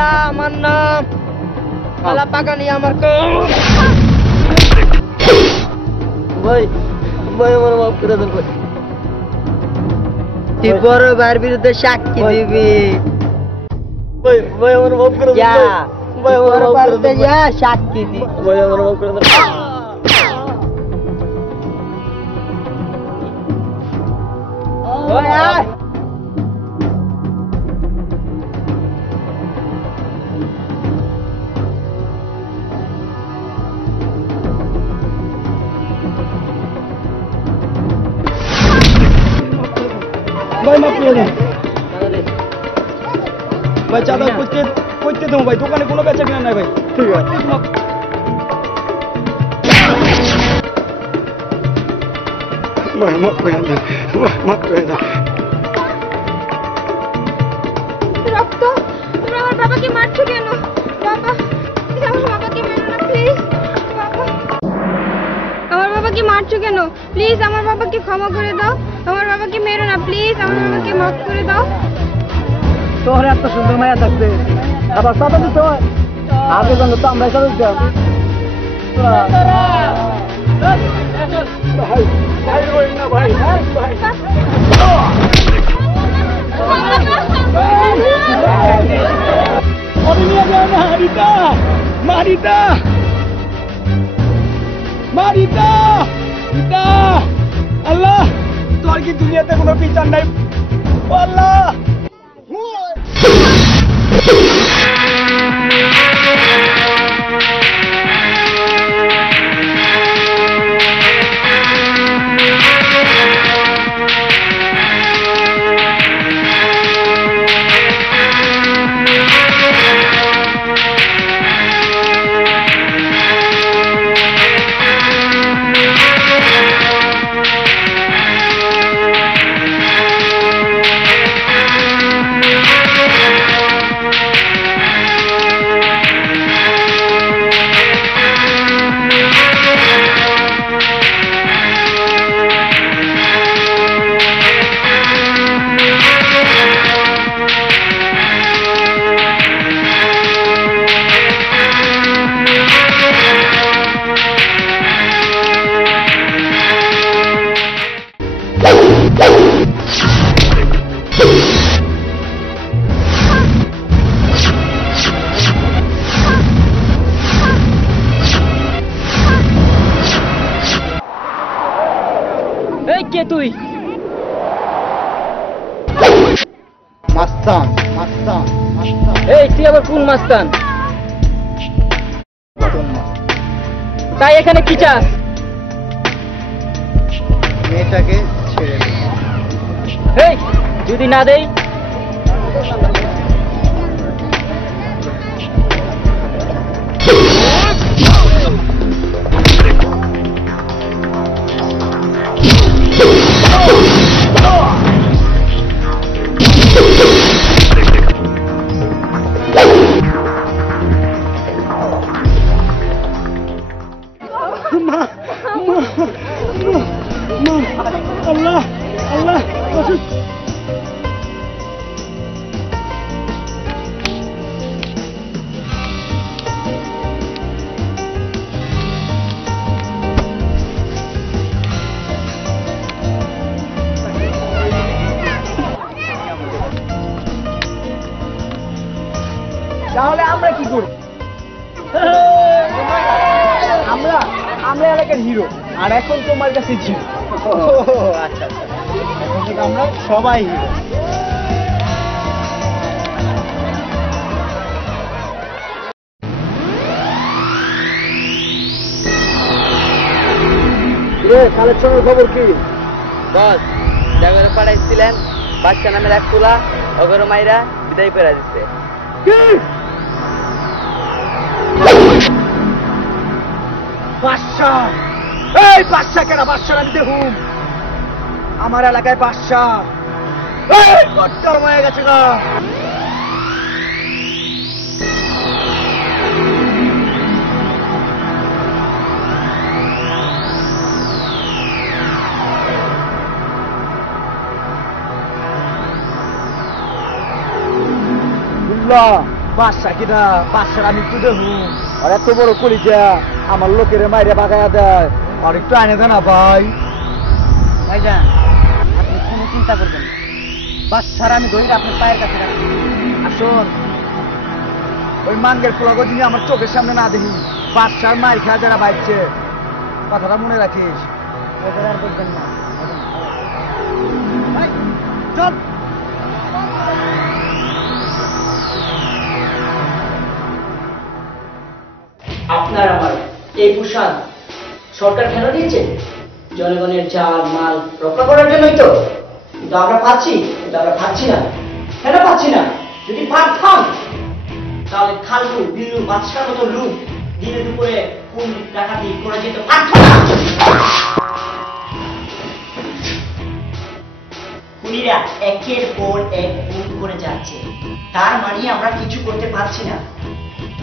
আল্লাহ আমার নাম আল্লাহ পাকানি আমার কম ভাই ভাই আমার মাফ করে দেন ভাই তুই বড় ভাইয়ের বিরুদ্ধে সাক্ষী দিবি ভাই ভাই আমার মাফ করে দেন ভাই আমার মাফ করে দেন সাক্ষী দিবি ভাই আমার মাফ করে দেন ভাই মাফ করে দেন ভাই চাঁদা করতে দেবো ভাই দোকানে কোনো বেচা কিনা নাই ভাই ঠিক আছে ভাই মাফ করে দেন মাফ করে দেন রক্ত তুমি আমার বাবাকে মারছো কেন বাবা প্লিজ আমার বাবাকে মেরো না প্লিজ বাবা আমার বাবাকে মারছো কেন প্লিজ আমার বাবাকে ক্ষমা করে দাও আমার বাবাকে মেরো না প্লিজ আমার বাবাকে মাফ করে দাও তোর এত সুন্দর মায়া থাকতে আবার চাঁদা দিতে হয় আগে জানো তো আমরা চাঁদা দিতাম ভাই ভাই রইন না ভাই ভাই মারিতা মারিতা মারিতা পিতা আল্লাহ তোর কি দুনিয়াতে কোনো বিচার নাই আল্লাহ কে তুই মাস্তান মাস্তান এই তুই আবার কোন মাস্তান তাই এখানে কি চাস মেয়েটাকে ছেড়ে দে এই যদি না দেই আল্লাহ আল্লাহ তাহলে আমরা কি করব আমরা আমরা এলাকার হিরো আর এখন তোমার কাছে জিরো আচ্ছা আচ্ছা এখন থেকে আমরা সবাই হিরো কালেকশনের খবর কি বস জায়গায় পাঠাইছিলেন বাচ্চা নামের এক তোলা অগর মাইরা বিদায় করে দিচ্ছে বাদশা এই বাদশা কেনা বাদশা আমি দেখুন আমার এলাকায় বাদশা এই কট্টা হয়ে গেছে না বাদশা কিনা বাদশার আমি একটু দেখুন আর এত বড় কলিজা আমার লোকের মাইরে বাগায়া দেয় আর একটু আনে দেয় না ভাই ভাইজান আপনি কোনো চিন্তা করবেন না বাদশার আমি ধরে আপনার পায়ের কাছে রাখছি আসুন ওই মাঙ্গের পোলাগো যিনি আমার চোখের সামনে না দেখি বাদশার মাইর খাওয়া যারা বাইছে কথাটা মনে রাখিস ওদের আর দেখবেন না চল আপনার আমার এই পোশাক সরকার কেন দিয়েছে জনগণের জান মাল রক্ষা করার জন্যই তো কিন্তু আমরা পাচ্ছি কিন্তু আমরা পাচ্ছি না কেন পাচ্ছি না যদি পারতাম তাহলে খালু বিল্লু বাদশার মতো লোক দিনে দুপুরে কোন ডাকাতি করে যেত পারত না খুনিরা একের পর এক খুন করে যাচ্ছে তার মানে আমরা কিছু করতে পারছি না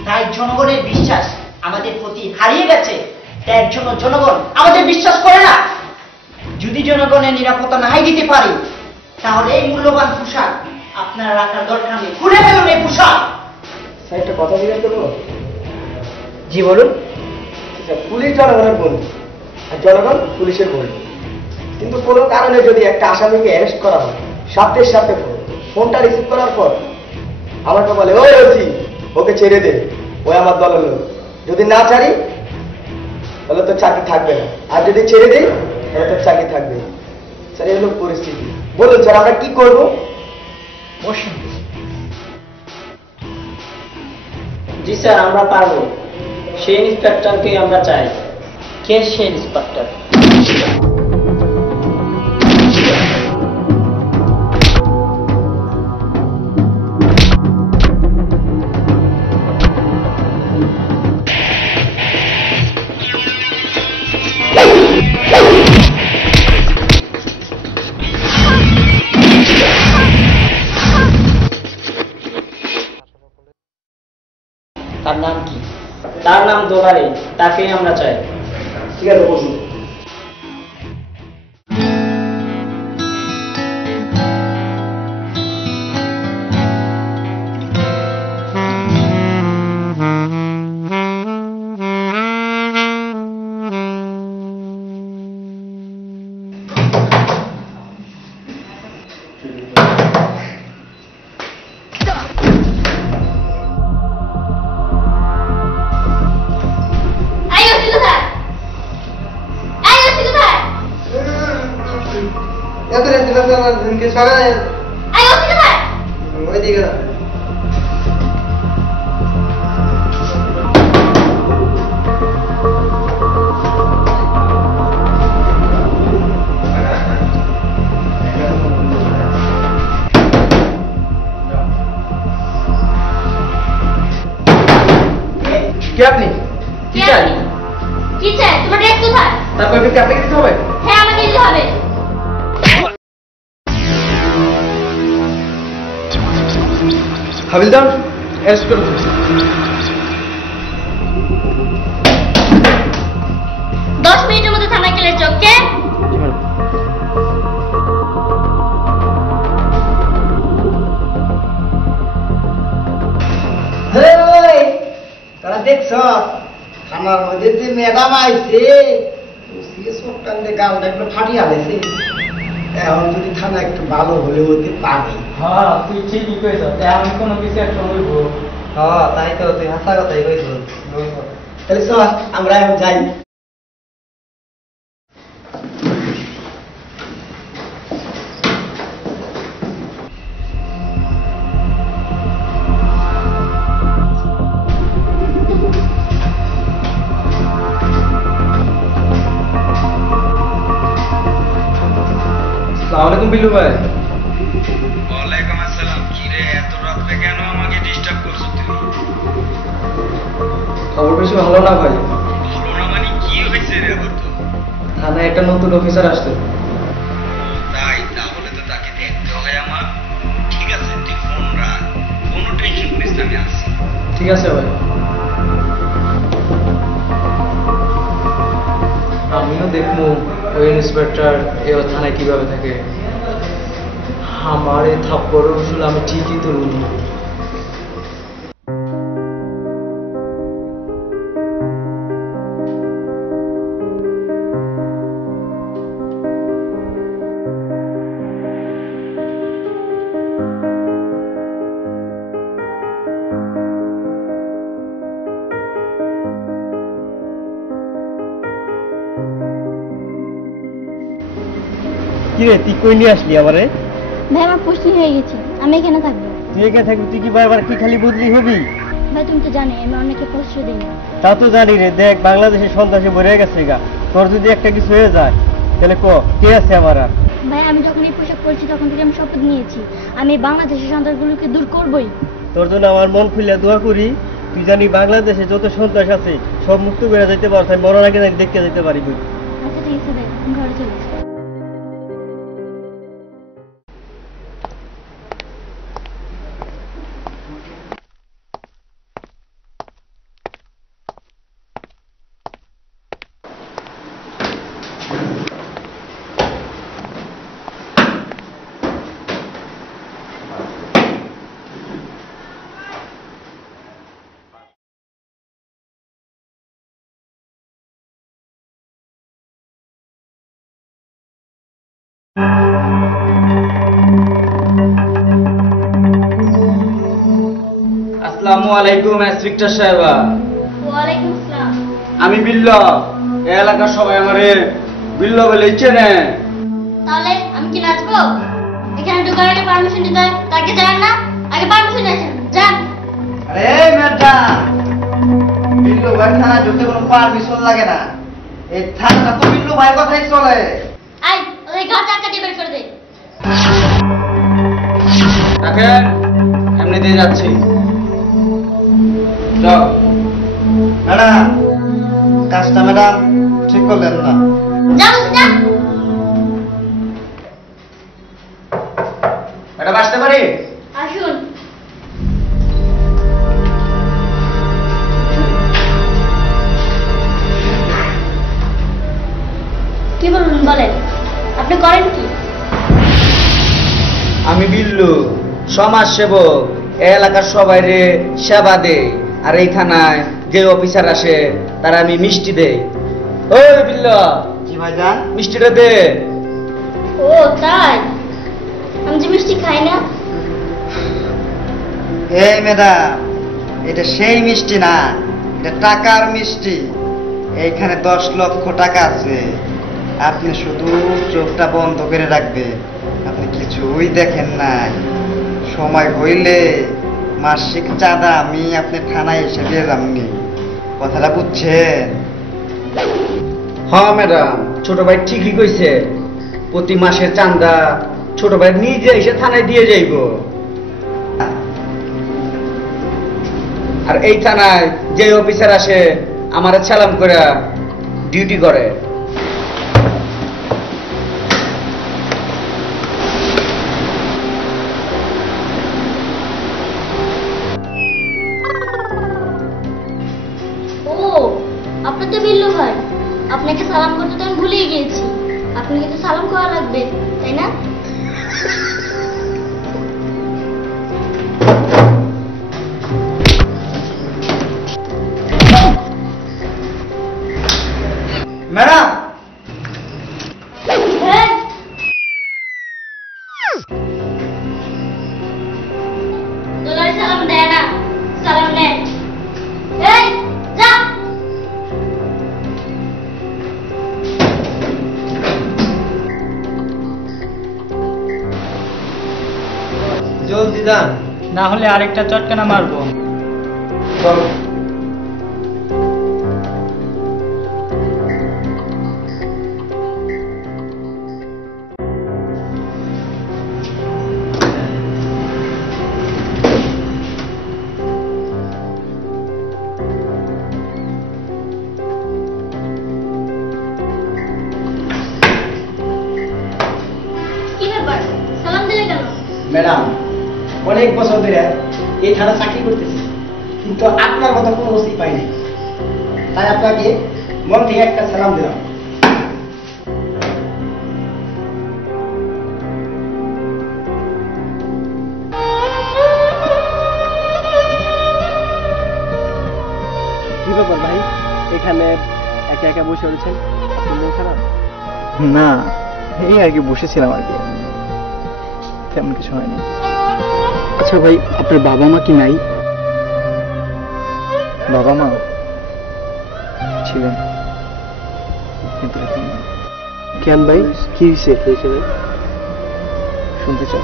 তাই জনগণের বিশ্বাস আমাদের প্রতি হারিয়ে গেছে তার জন্য জনগণ আমাদের বিশ্বাস করে না যদি জনগণের নিরাপত্তা নাই দিতে পারি তাহলে এই মূল্যবান পোশাক আপনার রাখার দরকার নেই খুলে ফেলুন এই পোশাক স্যার একটা কথা জিজ্ঞেস করবো জি বলুন পুলিশ জনগণের বন্ধু আর জনগণ পুলিশের বন্ধু কিন্তু কোনো কারণে যদি একটা আসামিকে অ্যারেস্ট করা হয় সাথে সাথে ফোনটা রিসিভ করার পর আমাকে বলে ওই ওসি ওকে ছেড়ে দে ওই আমার দলের লোক যদি না ছাড়ি তাহলে তোর চাকরি থাকবে না আর যদি ছেড়ে দিই তাহলে তোর চাকরি থাকবে স্যার এই হলো পরিস্থিতি বলুন স্যার আমরা কি করবো জি স্যার আমরা পারবো সেই ইন্সপেক্টরকে আমরা চাই কে সেই ইন্সপেক্টর তার নাম কি তার নাম দোলারি তাকেই আমরা চাই ঠিক আছে বসুন কে আপনি কি চাই কি চাই তোমার ড্রেস কোথায় তারপর কি আপনাকে দিতে হবে হ্যাঁ আমাকে দিতে হবে হাবিলদার অ্যারেস্ট করুন 10 মিনিটের মধ্যে থানায় গেলে চোখকে তারা দেখছ থানার মধ্যে যে ম্যাডাম আইছে চোখটাতে গালটা একটু ফাটিয়ে আলাইছে এখন যদি থানা একটু ভালো হলে হতে পারে হ্যাঁ তুই ঠিকই কইছ আমি কোনো কিছু একটা হইব হ্যাঁ তাই তো তুই হাসা কথাই কইছ তাহলে চল আমরা এখন যাই আসসালামু বিল্লু ভাই ওয়ালাইকুম আসসালাম কি রে এত রাতে কেন আমাকে ডিস্টার্ব করছো তুমি খবর বেশি ভালো না ভাই ভালো না মানে কি হয়েছে রে আবার তো থানায় একটা নতুন অফিসার আসছে তাই তাহলে তো তাকে দেখতে হয় আমার ঠিক আছে তুই ফোন রাখ কোনো টেনশন করিস না আমি আসছি ঠিক আছে ভাই আমিও দেখবো ওই ইন্সপেক্টর এ থানায় কিভাবে থাকে আমার এই থাপ্পড় রসুল আমি ঠিকই তুলব কি রে, তুই কই নিয়ে আসলি আমারে? ভাই আমার পোস্টিং হয়ে গেছে, আমি এখানে থাকবো। তুই এখানে থাকবি, তুই কি বারবার কি খালি বদলি হবি? ভাই তুমি তো জানি আমি অনেকে পোস্ট দিই না। তা তো জানি রে, দেখ বাংলাদেশের সন্ত্রাসী ভরে গেছে গা, তোর যদি একটা কিছু হয়ে যায় তাহলে কে আছে আমার আর? ভাই আমি যখন এই পোশাক পরেছি তখন থেকে আমি শপথ নিয়েছি আমি বাংলাদেশের সন্ত্রাসগুলোকে দূর করবই। তোর জন্য আমার মন খুলে দোয়া করি, তুই জানি বাংলাদেশে যত সন্ত্রাস আছে সব মুক্ত করে যেতে পারছ, আমি মরার আগে দেখতে যেতে পারি। আচ্ছা ঠিক আছে ভাই, আমি ঘরে চলে যাচ্ছি। আসসালামু আলাইকুম ইন্সপেক্টর সাহেবা। ওয়ালাইকুম আসসালাম। আমি বিল্ল, এই এলাকার সবাই আমারে বিল্ল বলে চেনে। তাহলে আমি কি নাচবো? এখানে ঢোকার আগে পারমিশন দিতে হয়, তাকে জানেন না? আগে পারমিশন নেন, যান। আরে ম্যাডাম, বিল্লু ভাই থানা ঢুকতে কোনো পারমিশন লাগে না। এই থানাটা তো বিল্লু ভাইয়ের কথাই চলে। আই ওই ঘর টাকা দিয়ে বের করে দে। দেখেন এমনি দিয়ে যাচ্ছি। যাও। ম্যাডাম, কাজটা ম্যাডাম ঠিক করলেন না। যাও যা। ম্যাডাম আসতে পারি? আসুন। কি বলুন, বলেন আপনি করেন কি? আমি বিল্লু, সমাজ সেবক, এই এলাকার সবাইরে সেবা দেই, আর এই থানায় যে অফিসার আসে তারা আমি মিষ্টি দেই। ওই বিল্লু, কি ভাইজান? মিষ্টিটা দে। ও তাই, আমি যে মিষ্টি খাই না। এই ম্যাডাম, এটা সেই মিষ্টি না, এটা টাকার মিষ্টি। এইখানে 10 লক্ষ টাকা আছে, আপনি শুধু চোখটা বন্ধ করে রাখবেন, আপনি কিছুই দেখেন নাই। সময় হইলে মাসিক চাঁদা আমি আপনি থানায় এসে দিয়ে যামনি, কথাটা বুঝছেন? হ্যাঁ ম্যাডাম, ছোট ভাই ঠিকই কইছে, প্রতি মাসের চাঁদা ছোট ভাই নিজে এসে থানায় দিয়ে যাইব। আর এই থানায় যে অফিসার আসে আমার সালাম করে ডিউটি করে। ও আপনি তো বিল্লু ভাই, আপনাকে সালাম করতে তো আমি ভুলেই গিয়েছি। আপনাকে তো সালাম করা লাগবে, তাই না? ম্যাডাম, হ্যাঁ। দুলাভাই সালাম দেয় না, সালাম নেন। এই যা। জলদি যান, না হলে আরেকটা চটকানা মারবো। চলো। কি ব্যাপার, সালাম দিলে কেন? ম্যাডাম, অনেক বছর ধরে এই থানা চাকরি করতেছি, কিন্তু আপনার মতো কোনো ওসি পাইনি, তাই আপনাকে মন থেকে একটা সালাম দিলাম। কি ব্যাপার ভাই, এখানে একা একা বসে রয়েছেন? আপনার মন খারাপ? না, এই আর কি বসেছিলাম আর কি, তেমন কিছু হয়নি। আচ্ছা ভাই, আপনার বাবা মা কি নাই? বাবা মা ছিলেন, কিন্তু এখন কেন ভাই, কি হয়েছে? শুনতে চাই?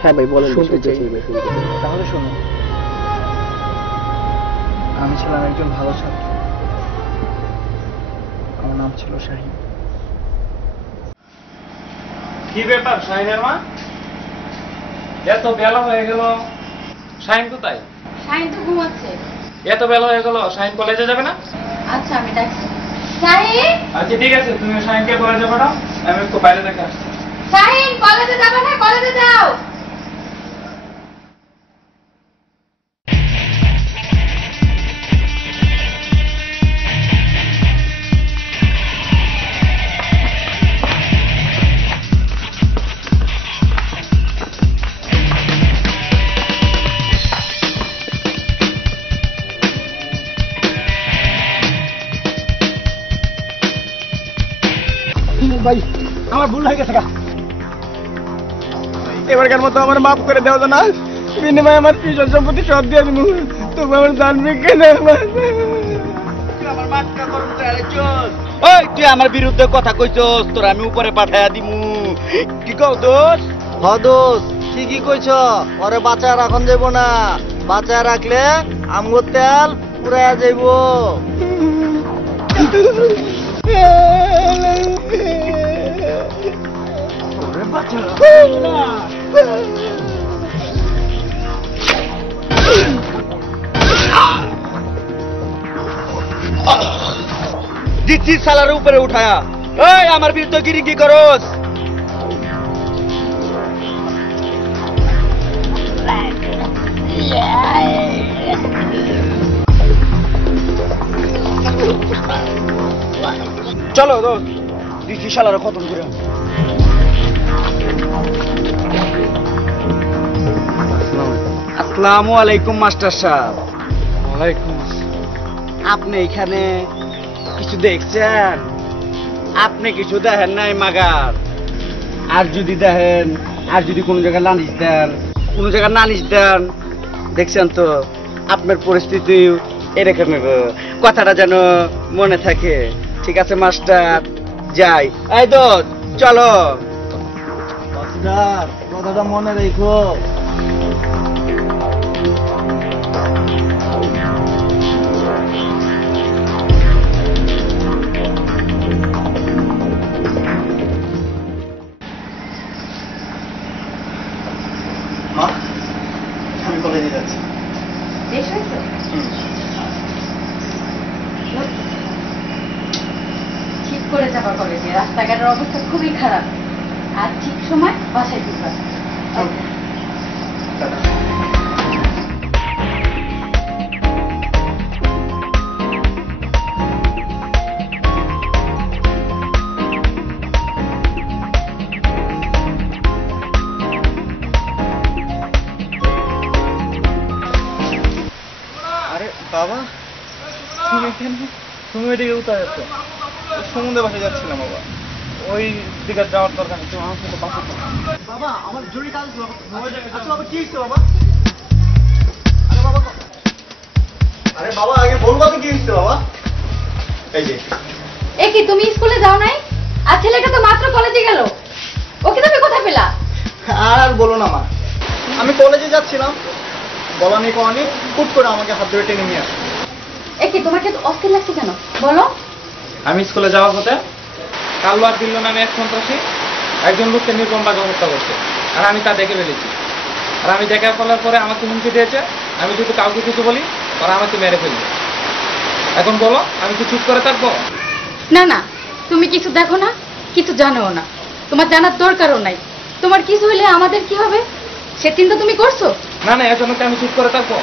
হ্যাঁ ভাই বলেন, শুনতে চাই। শুনতে চাই। তাহলে শোনো, আমি ছিলাম একজন ভালো ছাত্র। আমার নাম ছিল শাহিন। কি ব্যাপার শাহিনের মা? এত বেলা হয়ে গেল, শাহিন কোথায়? শাহিন তো ঘুমাচ্ছে। এত বেলা হয়ে গেল, শাহিন কলেজে যাবে না? আচ্ছা আমি ডাকছি। শাহিন, আচ্ছা ঠিক আছে, তুমি শাহিনকে কলেজে পাঠাও, আমি একটু বাইরে দেখে আসছি। শাহিন কলেজে যাবে না? কলেজে যাও। ভাই আমার ভুল হয়ে গেছে। এবারকার মতো আমার মাফ করে দাও না, বিনিময়ে আমার পিছন সম্পত্তি সব দিয়ে দিব। তবু আমার জানবে কেন? ওই তুই আমার বিরুদ্ধে কথা কইছস, তোর আমি উপরে পাঠাইয়া দিমু। কি কও দোষ? দোষ ঠিকই কইছ, ওরে বাঁচায় রাখন যাইব না, বাঁচায় রাখলে আমগো তেল পুরাইয়া যাইব। দিচ্ছি সালার উপরে উঠায়া। এই আমার বিরুদ্ধে গিরি কি করস? চলো দোস্ত, দিচ্ছি সালার খতম করে। আসসালামু আলাইকুম মাস্টার সাহেব। ওয়ালাইকুম আপনি এখানে কিছু দেখছেন? আপনি কিছু দেখেন নাই মাগার? আর যদি দেখেন, আর যদি কোনো জায়গায় নালিশ দেন, কোনো জায়গায় নালিশ দেন, দেখছেন তো আপনার পরিস্থিতি এরকম কথাটা যেন মনে থাকে। ঠিক আছে মাস্টার, যাই। এই দোস্ত চলো। মাস্টার কথাটা মনে রেখো। মা, আমি কলেজে যাচ্ছি। বেশ হয়েছে। ঠিক করে যাবা কলেজে, রাস্তাঘাটের অবস্থা খুবই খারাপ। আর ঠিক সময় বাসায় ফিরবা। আরে বাবা, তুমি এখানে? তুমি ওইদিকে কোথায় যাচ্ছ? সমুদ্রে বাসে যাচ্ছিলাম বাবা। ওই দিকে যাওয়ার দরকার নেই, তুমি আমার সাথে পাশে থাকো। বাবা আমার জরুরি কাজ আছে বাবা। আচ্ছা বাবা কি হয়েছে বাবা? আরে বাবা আরে বাবা আগে বলবা তো কি হয়েছে বাবা? এই যে এ কি তুমি স্কুলে যাও নাই? আর ছেলেটা তো মাত্র কলেজে গেল, ওকে তুমি কোথায় পেলা? আর বলো না মা, আমি কলেজে যাচ্ছিলাম, বলা নেই কওয়া নেই, হুট করে আমাকে হাত ধরে টেনে নিয়ে আসে। এ কি তোমাকে এত অস্থির লাগছে কেন বলো? আমি স্কুলে যাওয়ার পথে কাল্লু আর দিল্লু নামে এক সন্ত্রাসী একজন লোককে নির্মমভাবে হত্যা করছে, আর আমি তা দেখে ফেলেছি। আর আমি দেখে ফেলার পরে আমাকে হুমকি দিয়েছে, আমি যদি কাউকে কিছু বলি ওরা আমাকে মেরে ফেলবে। এখন বলো, আমি কি চুপ করে থাকবো? না না, তুমি কিছু দেখো না, কিছু জানো না, তোমার জানার দরকারও নাই। তোমার কিছু হলে আমাদের কি হবে সে চিন্তা তুমি করছো? না না, এজন্য কি আমি চুপ করে থাকবো?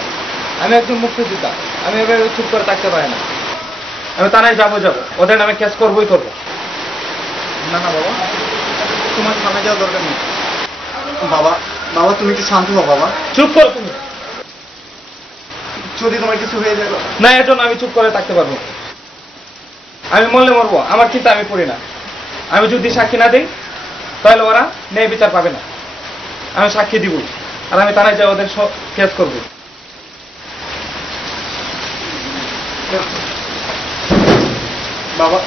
আমি একজন মুক্তিযোদ্ধা, আমি এভাবে চুপ করে থাকতে পারি না। আমি থানায় যাবো, ওদের নামে কেস করবোই করবো। না না বাবা, তোমার থানায় যাওয়ার দরকার নেই। বাবা বাবা তুমি কি শান্ত হও বাবা। চুপ করো তুমি। যদি তোমার কিছু হয়ে যায় বাবা। না, এর জন্য আমি চুপ করে থাকতে পারবো না। আমি মরলে মরবো, আমার চিন্তা আমি করি না। আমি যদি সাক্ষী না দিই তাহলে ওরা ন্যায় বিচার পাবে না। আমি সাক্ষী দিব, আর আমি থানায় যাই ওদের কেস করবো। বাবা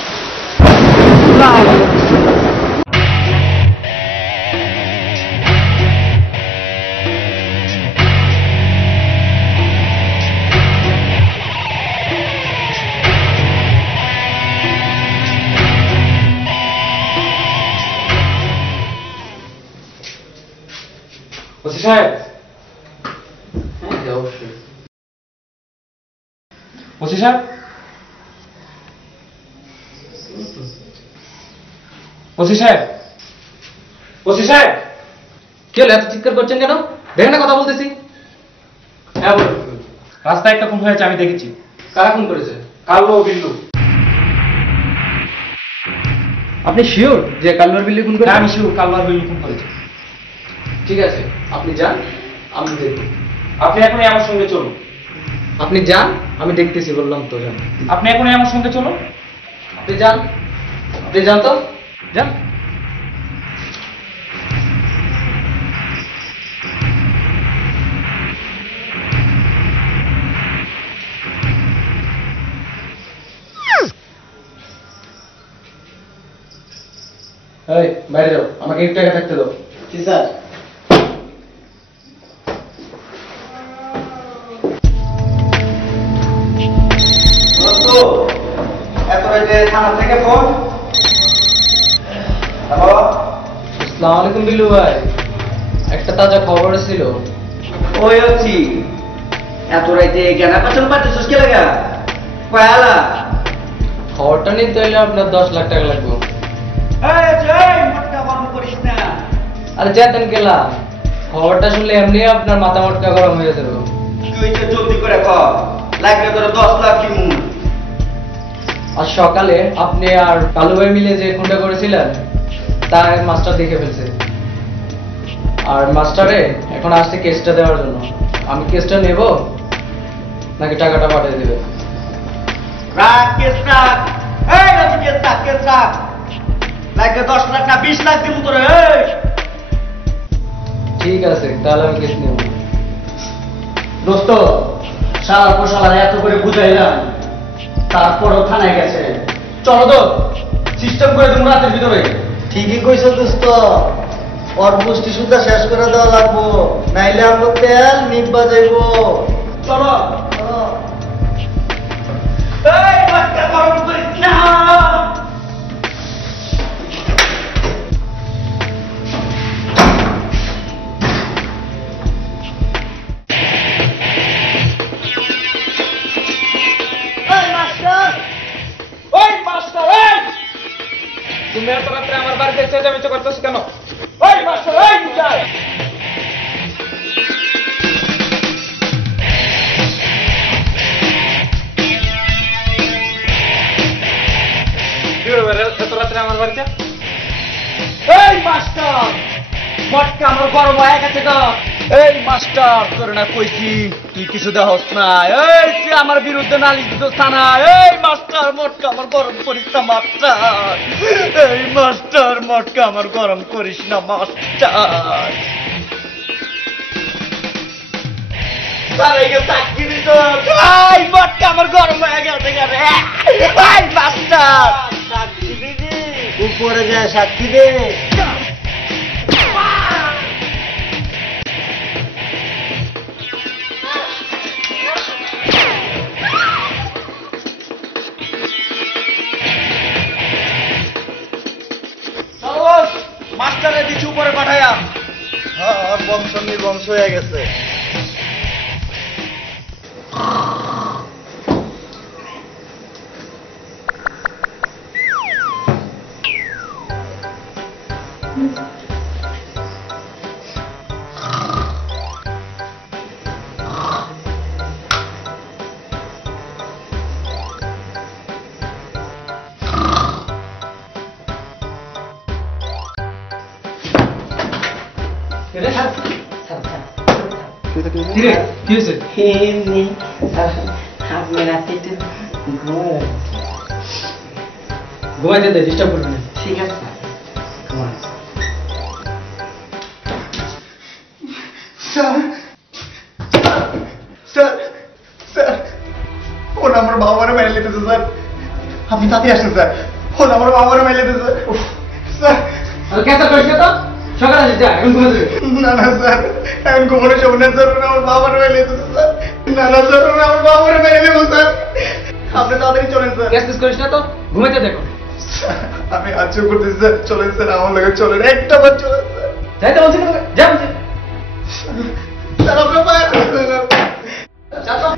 ওসি সাহেব, ওসি সাহেব, ওসি সাহেব, কি হলো, এত চিৎকার করছেন কেন? দেখেন না কথা বলতেছি। হ্যাঁ বলুন। রাস্তায় একটা খুন হয়েছে, আমি দেখেছি। কারা খুন করেছে? কালো ও বিল্লু। আপনি শিওর যে কাল্লু আর বিল্লু খুন হ্যাঁ, করেছে? আমি শিওর কালো আর বিল্লু খুন করেছে। ঠিক আছে, আপনি যান, আমি দেখব। আপনি এখনই আমার সঙ্গে চলুন। আপনি যান, আমি দেখতেছি, বললাম তো যান। আপনি এখনই আমার সঙ্গে চলুন। আপনি যান, আপনি যান তো, যান। এই বাইরে যাও, আমাকে একটু একা থাকতে দাও। জি স্যার। এত রাতে থানা থেকে ফোন। হ্যালো, আসসালামু আলাইকুম বিল্লু ভাই, একটা তাজা খবর ছিল। ওই আছি। এত রাতে কেনা পাচন পাচ্ছিস কে লাগা? কয়ালা খবরটা নিতে হলে আপনার 10 লাখ টাকা লাগবে। এই জয় মটকা বন্ধ করিস না। আরে চেতন কেলা, খবরটা শুনলে এমনি আপনার মাথা মটকা গরম হয়ে যাবে। তুই তো জলদি করে কর, লাগবে তোর 10 লাখ দিমু। আজ সকালে আপনি আর কালু ভাই মিলে যে খুনটা করেছিলেন তার মাস্টার দেখে ফেলছে, আর মাস্টারে এখন আসছে কেসটা দেওয়ার জন্য। আমি কেসটা নেব নাকি টাকাটা পাঠিয়ে দেবে? রাখ কেস রাখ। এই আমি কেস রাখ, কেস রাখ। লাগবে 10 লাখ না 20 লাখ দিমু তোরে। এই ঠিক আছে, তাহলে আমি কেস নেব। দোস্ত, শালার পর শালার এত করে বুঝাইলাম, তারপরও থানায় গেছে। চলো তো, সিস্টেম করে দেবো রাতের ভিতরে। ঠিকই কইছো দোস্ত, ওর পুষ্টি সুদ্ধা শেষ করে দেওয়া লাগবো, নাইলে আমরা তেল নিব্বা যাইব। চলো। এই বাচ্চা গরম করিস না। ওই মাস্টার, এই! তুমি এত রাত্রে আমার বাড়িতে চেঁচামেচি করতেছো কেন? ওই মাস্টার, এই বিচার! কি ব্যাপার, এত রাত্রে আমার বাড়িতে? এই মাস্টার, মটকা আমার গরম হয়ে গেছে তো। এই মাস্টার, তোর না কইছি তুই কিছু দেহস না। এই তুই আমার বিরুদ্ধে নালিশ দিছিস থানা। এই মাস্টার, মটকা আমার গরম করিস না মাস্টার। এই মাস্টার, মটকা আমার গরম করিস না মাস্টার। সাক্ষী দিত। এই মটকা আমার গরম হয়ে গেছে রে। এই মাস্টার, সাক্ষী দিদি উপরে যায় সাক্ষী দে। মাস্টারে দিচ্ছি উপরে পাঠায়া। হ্যাঁ, বংশ নির্বংশ হয়ে গেছে। কি রে, কি হয়েছে? এমনি আপনি রাতে একটু ঘুমাবেন। ঘুমাইতে দে, ডিস্টার্ব করবি না। ঠিক আছে স্যার, স্যার, স্যার, ওরা আমার বাবারে মেরে লেতেছে স্যার। আপনি তাতে আসেন স্যার, ওরা আমার বাবারে মেরে লেতেছে স্যার। আর কেন করিস না তো? সকালে আসিস, যা, এখন ঘুমাতে দে। না না স্যার, এখন ঘুমানো যাবো না স্যার, ওরা আমার বাবারে মেরে লেতেছে স্যার। না না স্যার, ওরা আমার বাবারে মেরে নেবো স্যার। আপনি তাড়াতাড়ি চলেন স্যার। কেস টেস করিস না তো, ঘুমাইতে দেখো। আমি আজ করতেছি স্যার, চলেন স্যার, আমার লগে চলেন, একটা বার চলেন স্যার। যাইতে বলছি না তোকে, যা বলছি। স্যার আপনার পায়ে যা তো।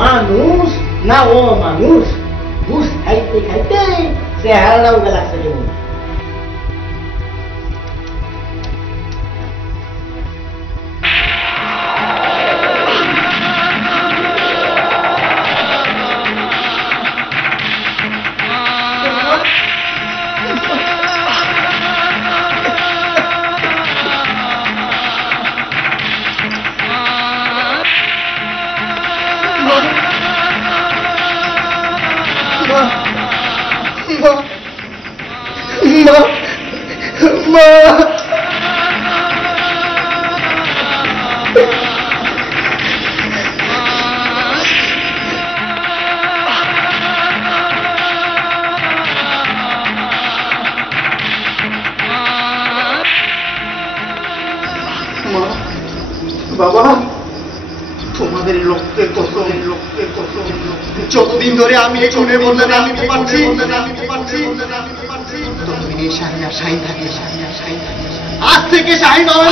মানুষ না ও মানুষ ঘুষ খাইতে খাইতে চেহারাটা উঠে লাগছে কেমন। বাবা তোমাদের রক্তের কসম যতদিন ধরে আমি এই খুনের মধ্যে না নিতে পারছি ততদিন এই শাহিন আর শাহিন থাকে। আজ থেকে শাহিন হবে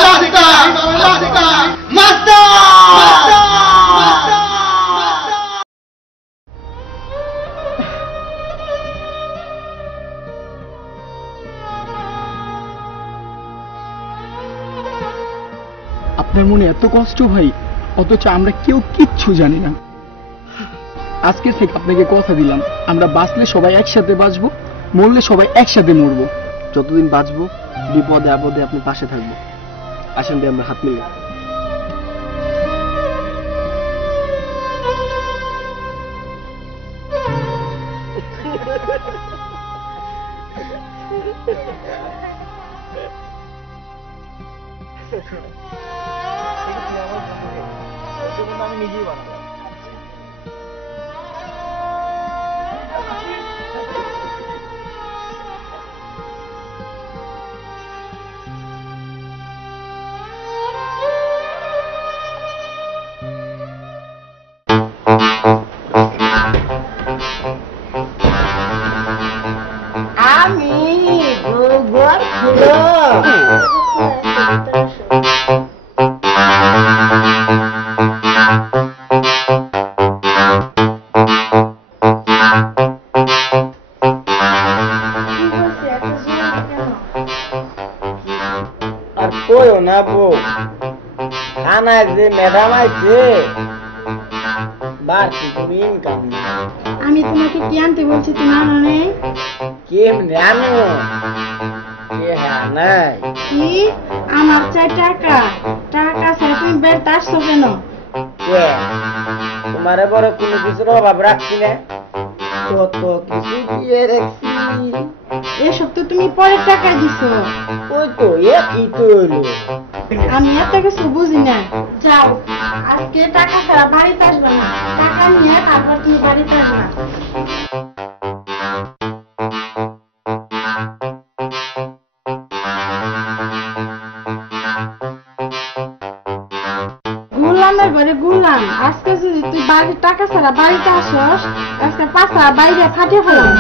আপনার মনে এত কষ্ট ভাই, অথচ আমরা কেউ কিচ্ছু জানি না। আজকে থেকে আপনাকে কথা দিলাম, আমরা বাঁচলে সবাই একসাথে বাঁচবো, মরলে সবাই একসাথে মরবো। যতদিন বাঁচবো বিপদে আপদে আপনি পাশে থাকবো। আসেন ভাই আমরা হাত মিলে। আমি নিজেই বানাবো। থানায় যে ম্যাডাম আছে বাড়তি তুমি ইনকাম। আমি তোমাকে কি আনতে বলছি তুমি আনো নেই? কেমনে আনো? নাই কি আমার চাই টাকা, টাকা চাই তুমি বেড়তে আসছো কেন? তোমারে বড় কোনো কিছুর অভাব রাখছি না, কত কিছু দিয়ে রাখছি। এসব তো তুমি পরের টাকা দিছো। ওই তো একই তো হলো। আমি এত কিছু বুঝি না। যাও আজকে টাকা ছাড়া বাড়িতে আসবে না, টাকা নিয়ে তারপর তুমি বাড়িতে আসবে। গুলামের ঘরে গুলাম, আজকে যদি তুই বাড়ির টাকা ছাড়া বাড়িতে আসস, আজকে পাশা বাইরে ফাটিয়ে ফেলাম।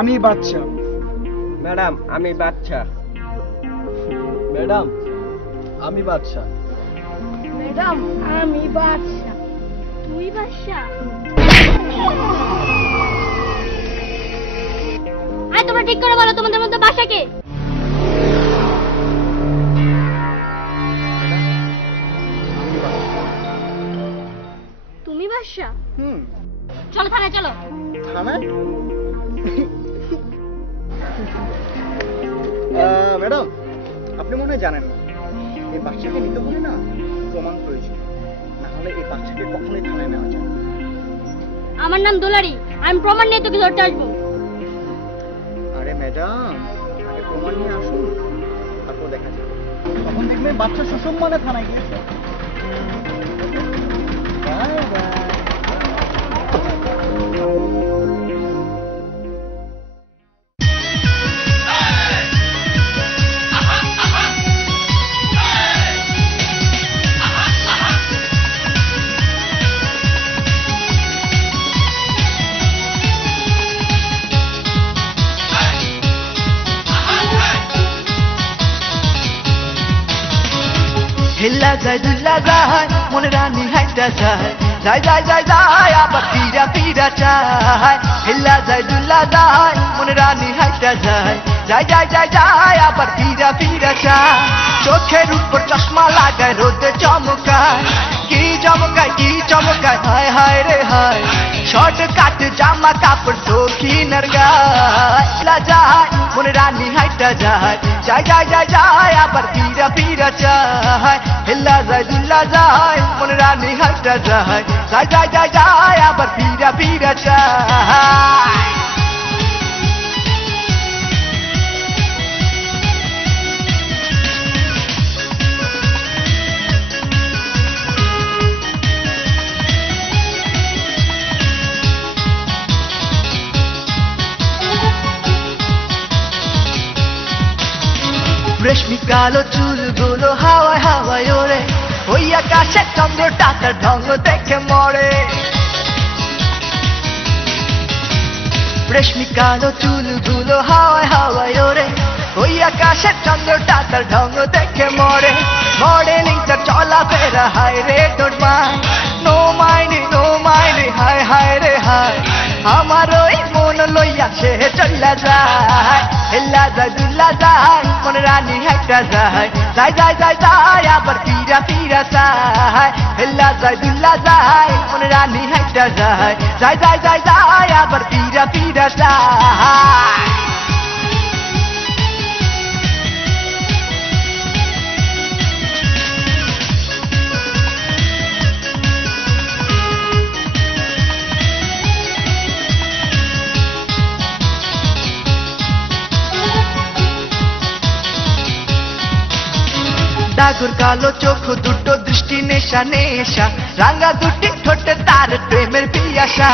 আমি বাচ্চা ম্যাডাম, আমি বাচ্চা। ম্যাডাম আমি বাচ্চা। ম্যাডাম আমি বাদশা। তুই বাদশা? আয় তোমরা ঠিক করে বলো তোমাদের মধ্যে বাদশা কে? তুমি বাদশা? চলো থানায় চলো। থানায়? ম্যাডাম আপনি মনে হয় জানেন না, এই বাচ্চাকে নিতে হলে না প্রমাণ প্রয়োজন, না হলে এই বাচ্চাকে কখনোই থানায় নেওয়া যায়। আমার নাম দোলারি, আমি প্রমাণ নিয়ে তোকে ধরতে আসবো। আরে ম্যাডাম আগে প্রমাণ নিয়ে আসুন, তারপর দেখা যাবে। তখন দেখবেন বাচ্চা সুসম্মানে থানায় গিয়েছে। Bye bye. যায় দুল্লা যায় মনে রানী হাইটা যায় যায় যায় যায় যায় আবার ফিরা ফিরা চায় হেল্লা যায় দুল্লা যায় মনে রানী হাইটা যায় যায় যায় যায় যায় আবার ফিরা ফিরা চায় চোখের উপর চশমা লাগায় রোদে চমকায় কি চমকায় হায় হায় রে হায় শর্ট কাট জামা কাপড় দক্ষিণের গায়ে যায় মনে রানী হাইটা যায় যায় যায় যায় যায় আবার ফিরা ফিরা চায় হেল্লা যায় দুল্লা যায় মনে রানী হাইটা যায় যায় যায় যায় যায় আবার ফিরা ফিরা চায় রেশমি কালো চুলগুলো হাওয়ায় হাওয়ায় ওড়ে ওই আকাশে চন্দ্র টাকার ঢঙ্গ দেখে মরে রেশমি কালো চুলগুলো হাওয়ায় হাওয়ায় ওড়ে ওই আকাশে চন্দ্র টাকার ঢঙ্গ দেখে মরে মডেলিং তার চলা ফেরা হায় রে ডোন্ট মাইন্ড নো মাইন্ড হায় হায় রে হায় আমার ওই মন লইয়া সে চল্লা যায় হেল্লা যায় দুল্লা যায় মনে রানী হাইটা যায় যায় যায় যায় যায় আবার ফিরা ফিরা চায় হেল্লা যায় দুল্লা যায় মনে রানী হাইটা যায় যায় যায় যায় যায় আবার ফিরা ফিরা চায় ডাগর কালো চোখ দুটো দৃষ্টি নেশা নেশা রাঙা দুটি ঠোঁটে তার প্রেমের পিয়াসা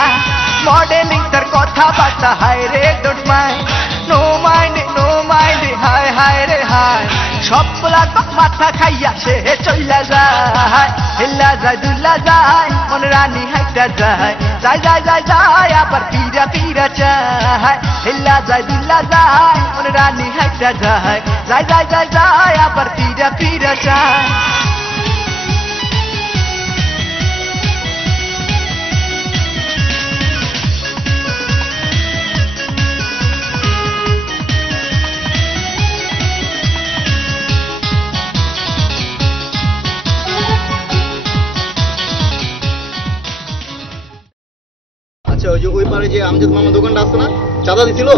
মডেলিং তার কথাবার্তা হায় রে ডোন্ট মাইন্ড নো মাইন্ড হায় হায় রে হায় সব পোলাক মাথা খাইয়া সে চল্লা যায় হেল্লা যায় দুল্লা যায় মনে রানী হাইটা যায় যায় যায় যায় যায় আবার ফিরা ফিরা চায় হেল্লা যায় দুল্লা যায় মনে রানী হাইটা যায় যায় যায় যায় যায় আবার ফিরা ফিরা চায় আচ্ছা ওই যে ওই পারে যে আমজাদ মামা দোকানটা আছে না চাঁদা দিছিল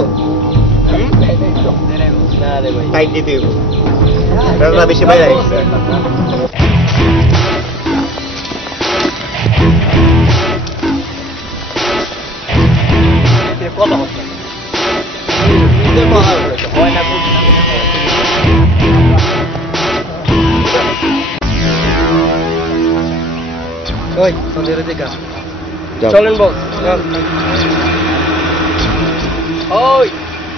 টাইট দিতে হইব দাদা বেশি বাইরে গেছে কথা হচ্ছে হয় না ওই তোদের দেখা চলেন বস ওই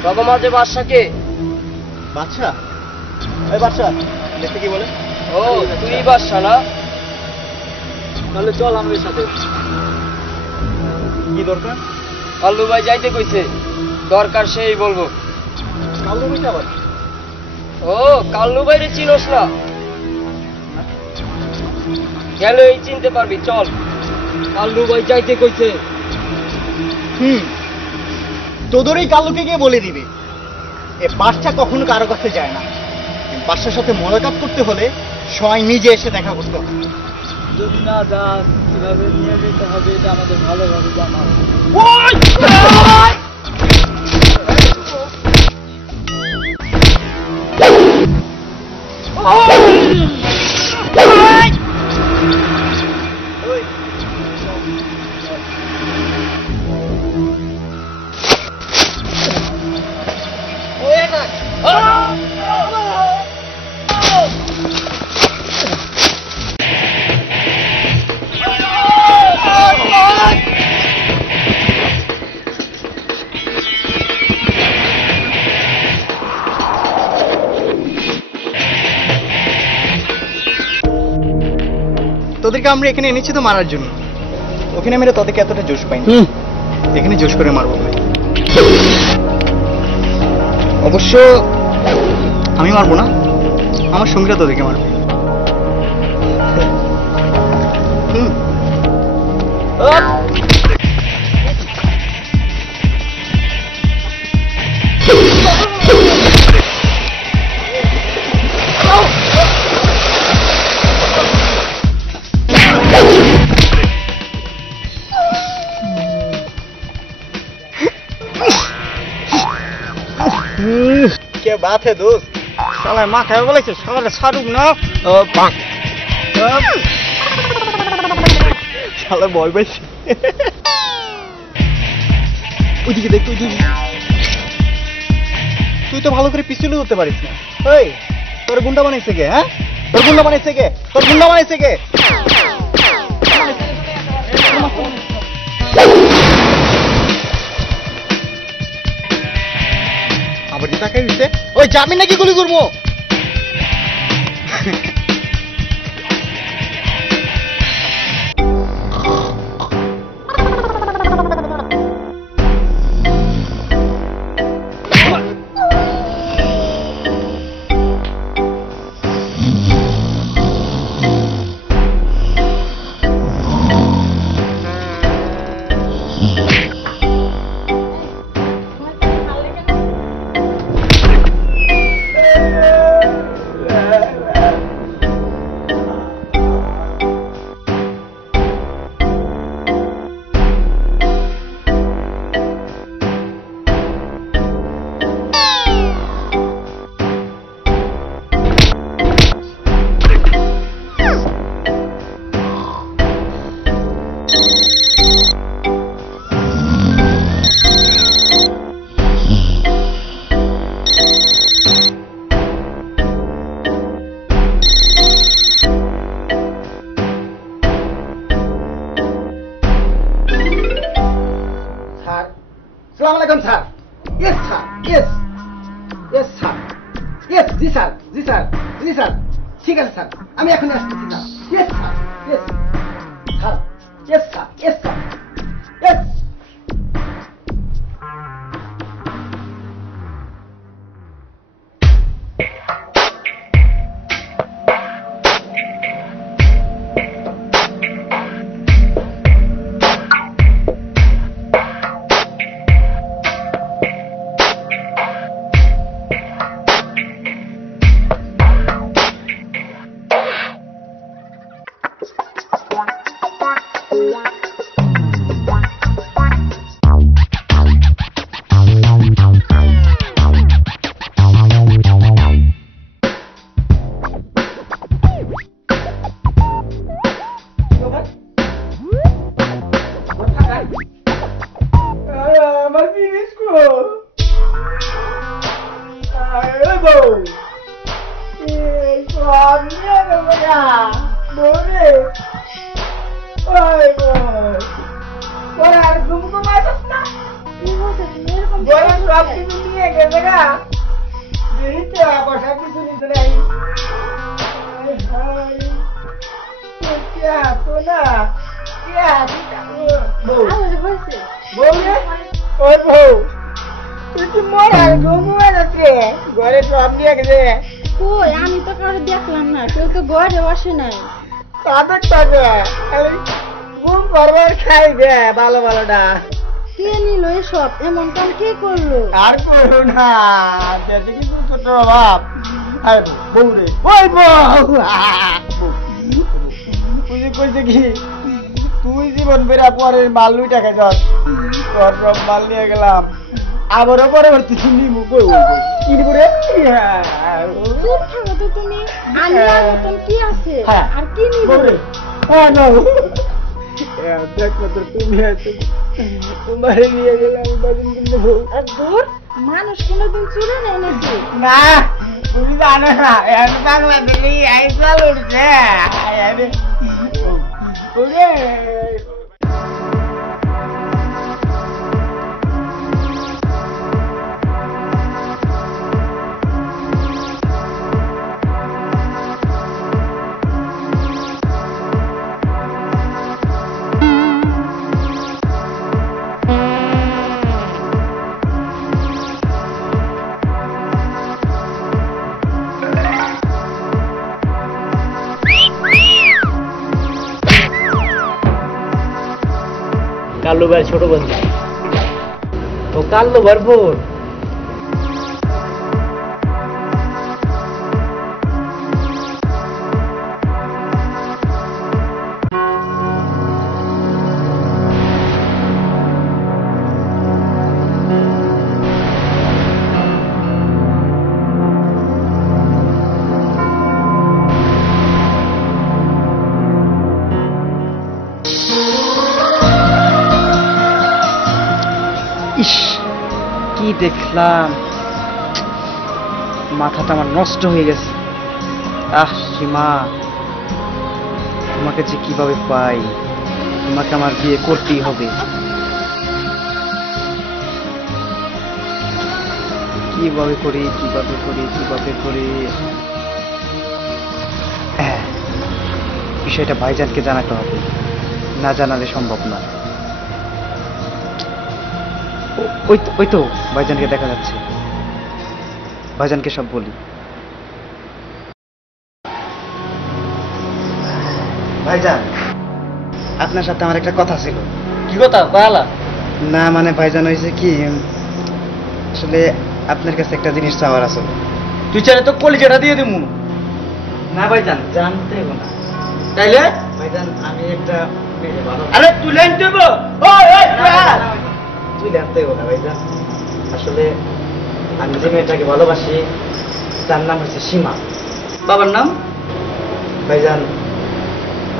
বাবা মাঝে বাদশাকে বাচ্চা এই বাচ্চা দেখতে কি বলে ও তুই বাদশা না তাহলে চল আমাদের সাথে কি দরকার কাল্লু ভাই যাইতে কইছে দরকার সেই বলবো কালু কইতে আবার ও কাল্লু ভাইরে চিনোস না গেল এই চিনতে পারবি চল কাল্লু ভাই যাইতে কইছে তোদের এই কালুকে গিয়ে বলে দিবে এ বাচ্চা কখনো কারো কাছে যায় না বাচ্চার সাথে মোলাকাত করতে হলে সবাই নিজে এসে দেখা করতে হবে যদি না যাস কিভাবে নিয়ে যেতে হবে এটা আমাদের ভালোভাবে জানা তোদেরকে আমরা এখানে এনেছি তো মারার জন্য ওখানে মেরে তোদেরকে এতটা জোশ পাইনি এখানে জোশ করে মারবো ভাই অবশ্য আমি মারবো না আমার সঙ্গীরা তোদেরকে মারবে क्या बात है दोस्त साला माथाয় বলেছে সকালে সারুক না শালা ভয় পাইছে ওইদিকে দেখ ওইদিকে তুই তো ভালো করে পিছনে ধরতে পারিস না এই তোর গুন্ডা বানাইছে কে হ্যাঁ তোর গুন্ডা বানাইছে কে আবার কি তাকাই দিতে ওই জামিন নাকি গুলি করবো Assalamualaikum sir. Yes sir. Yes. Yes sir. Yes জি স্যার জি স্যার জি স্যার ঠিক আছে স্যার আমি এখন আসতেছি sir Yes sir. Yes. Sir Yes sir. Yes sir. Yes. আমি তো কারো দেখলাম না কেউ তো ঘরে বসে নাই খাই দে ভালো ভালোটা কে নিল এসব এমন কাম কে করলো আর করো না কিন্তু ছোট বাপ বউ রে ওই বউ কইছে কি তুই জীবন বেড়া পরের মাল লুই টাকা যাস তোর সব মাল নিয়ে গেলাম আবারও পরবর্তী নিবো বই কি করে চুপ থাকো তো তুমি আমি আর মতন কি আছে আর কি নিবো হ্যাঁ না দেখো তো তুমি আছো তোমার নিয়ে গেলাম বাজিন কিন্তু আর দূর মানুষ কোনোদিন চুরে নেয় নাকি না তুমি জানো না আমি বাংলাদেশে আইসাল উঠছে ওরে কাল্লু ভাইয়ের ছোট বোন। ও কাল্লু ভাইয়ের বোন? ইস, কি দেখলাম, মাথাটা আমার নষ্ট হয়ে গেছে। সীমা, তোমাকে যে কিভাবে পাই, তোমাকে আমার বিয়ে করতেই হবে। কিভাবে করি বিষয়টা ভাইজানকে জানাতে হবে, না জানালে সম্ভব না। ওই তো ভাইজানকে দেখা যাচ্ছে, ভাইজানকে সব বলি। ভাইজান, আপনার সাথে আমার একটা কথা ছিল। কি কথা পালা? না মানে ভাইজান, হয়েছে কি, আসলে আপনার কাছে একটা জিনিস চাওয়ার আছে। তুই চাইলে তো কলিজাটা দিয়ে দিমু। না ভাইজান, জানতে হবে না। তাইলে ভাইজান, আমি একটা আরে তুই লেন দেব। তুই জানতে হবে না ভাইজান, আসলে আমি যে মেয়েটাকে ভালোবাসি তার নাম হচ্ছে সীমা। বাবার নাম? ভাইজান,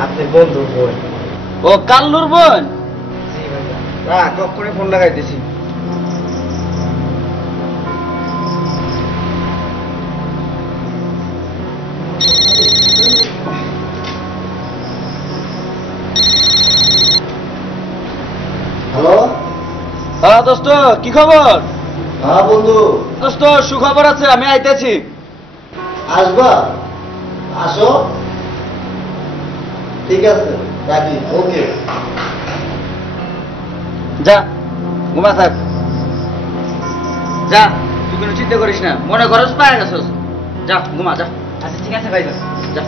আপনার বন্ধুর বোন। ও কাল্লুর বোন? জি ভাইজান। করে ফোন লাগাইতেছি। হ্যালো। হ্যাঁ দোস্ত, কি খবর? হ্যাঁ বন্ধু। দোস্ত, সুখবর আছে, আমি আইতেছি। আসবা? আসো। ঠিক আছে, রাখি। ওকে। যা ঘুমা থাক, যা, তুই কোনো চিন্তা করিস না, মনে করস পায়ে গেছস, যা ঘুমা যা। আচ্ছা ঠিক আছে ভাইজান, যা।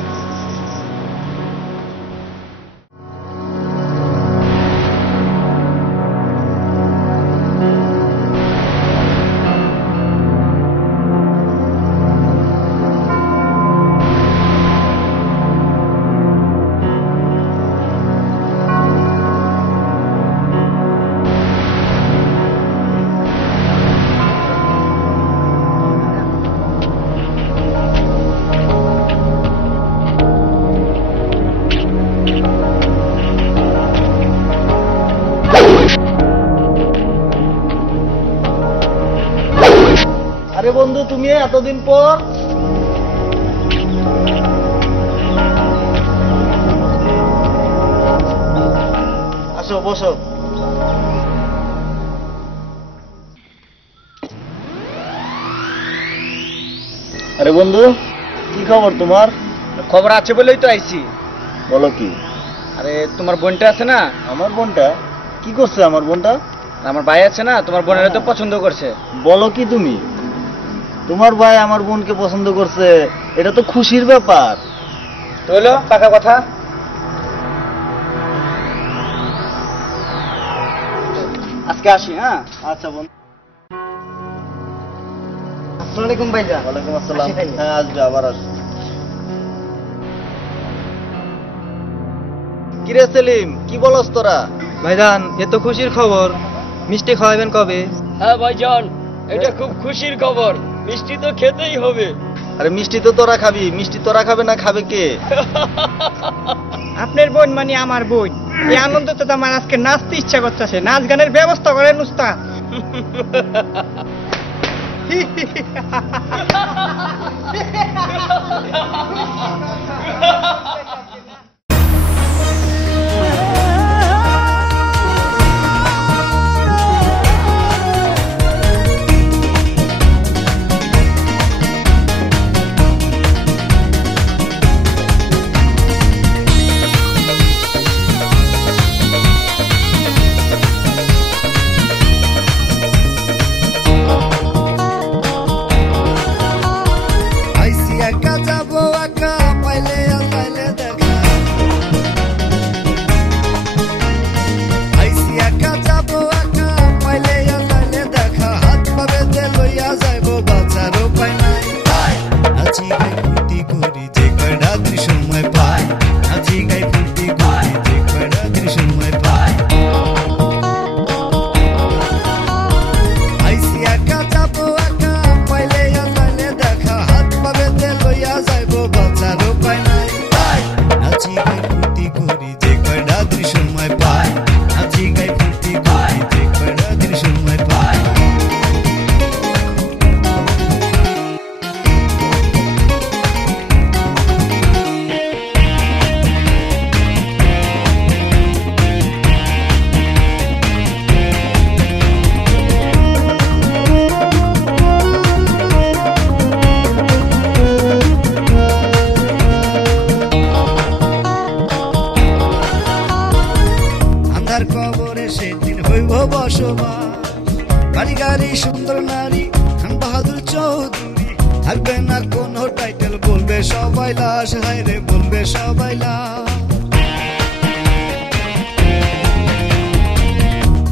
আরে বন্ধু, তুমি এতদিন পর? আসো, বসো। আরে বন্ধু, কি খবর তোমার? খবর আছে বলেই তো আইছি। বলো কি? আরে তোমার বোনটা আছে না? আমার বোনটা কি করছে? আমার বোনটা? আমার ভাই আছে না, তোমার বোনের তো পছন্দ করছে। বলো কি তুমি? তোমার ভাই আমার বোনকে পছন্দ করছে, এটা তো খুশির ব্যাপার। তো হলো পাকা কথা। আজকে আসি। হ্যাঁ আচ্ছা বন্ধু। আসসালামু আলাইকুম ভাইজান। ওয়ালাইকুম আসসালাম। আসি তাইলে। হ্যাঁ, আসবে, আবার আসবে। কিরে সেলিম, কি বলস তোরা? ভাইজান, এ তো খুশির খবর, মিষ্টি খাওয়াবেন কবে? হ্যাঁ ভাইজান, এটা খুব খুশির খবর, মিষ্টি তো খেতেই হবে। আরে মিষ্টি তো তোরা খাবি, মিষ্টি তোরা খাবে না, খাবে কে? আপনার বোন মানে আমার বোন, এই আনন্দতে তো আমার আজকে নাচতে ইচ্ছা করতেছে। নাচ গানের ব্যবস্থা করেন উস্তাদ। আইসি একা যাবো একা, পাইলে আর পাইলে দেখা বাড়ি গাড়ি সুন্দর নারী খান বাহাদুর চৌধুরী থাকবে না কোনো টাইটেল বলবে সবাই লাশ হায় রে বলবে সবাই লাশ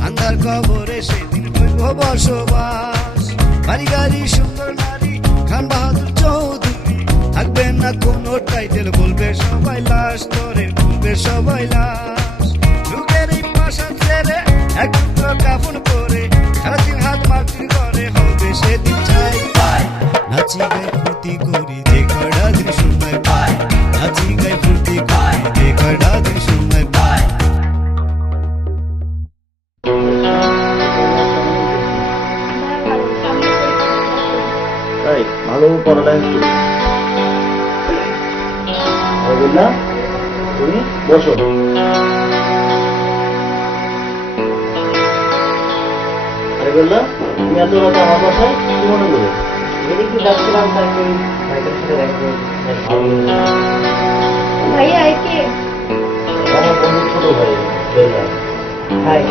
আন্ধার কবরে সেদিন হইব বসবাস বাড়ি গাড়ি সুন্দর নারী খান বাহাদুর চৌধুরী থাকবে না কোনো টাইটেল বলবে সবাই লাশ তোরে বলবে সবাই লাশ যুগের এই পাশা ছেড়ে এক টুকরো কাফন পরে সারাদিন হাত মাটির করে হবে সেদিন চাই নাচি গাই ফুর্তি করি যে কয়টা দিন সময় পাই নাচি গাই ফুর্তি করি যে কয়টা দিন সময় পাই ভালো পড়ালেখা করি না তুমি বসো আরে বললা তুমি এত রাতে আমার বাসায় কি মনে করে একটু যাচ্ছিলাম তাকে ভাইদের সাথে দেখবো ভাইয়া কে আমার বন্ধু ছোট ভাই বেলা হাই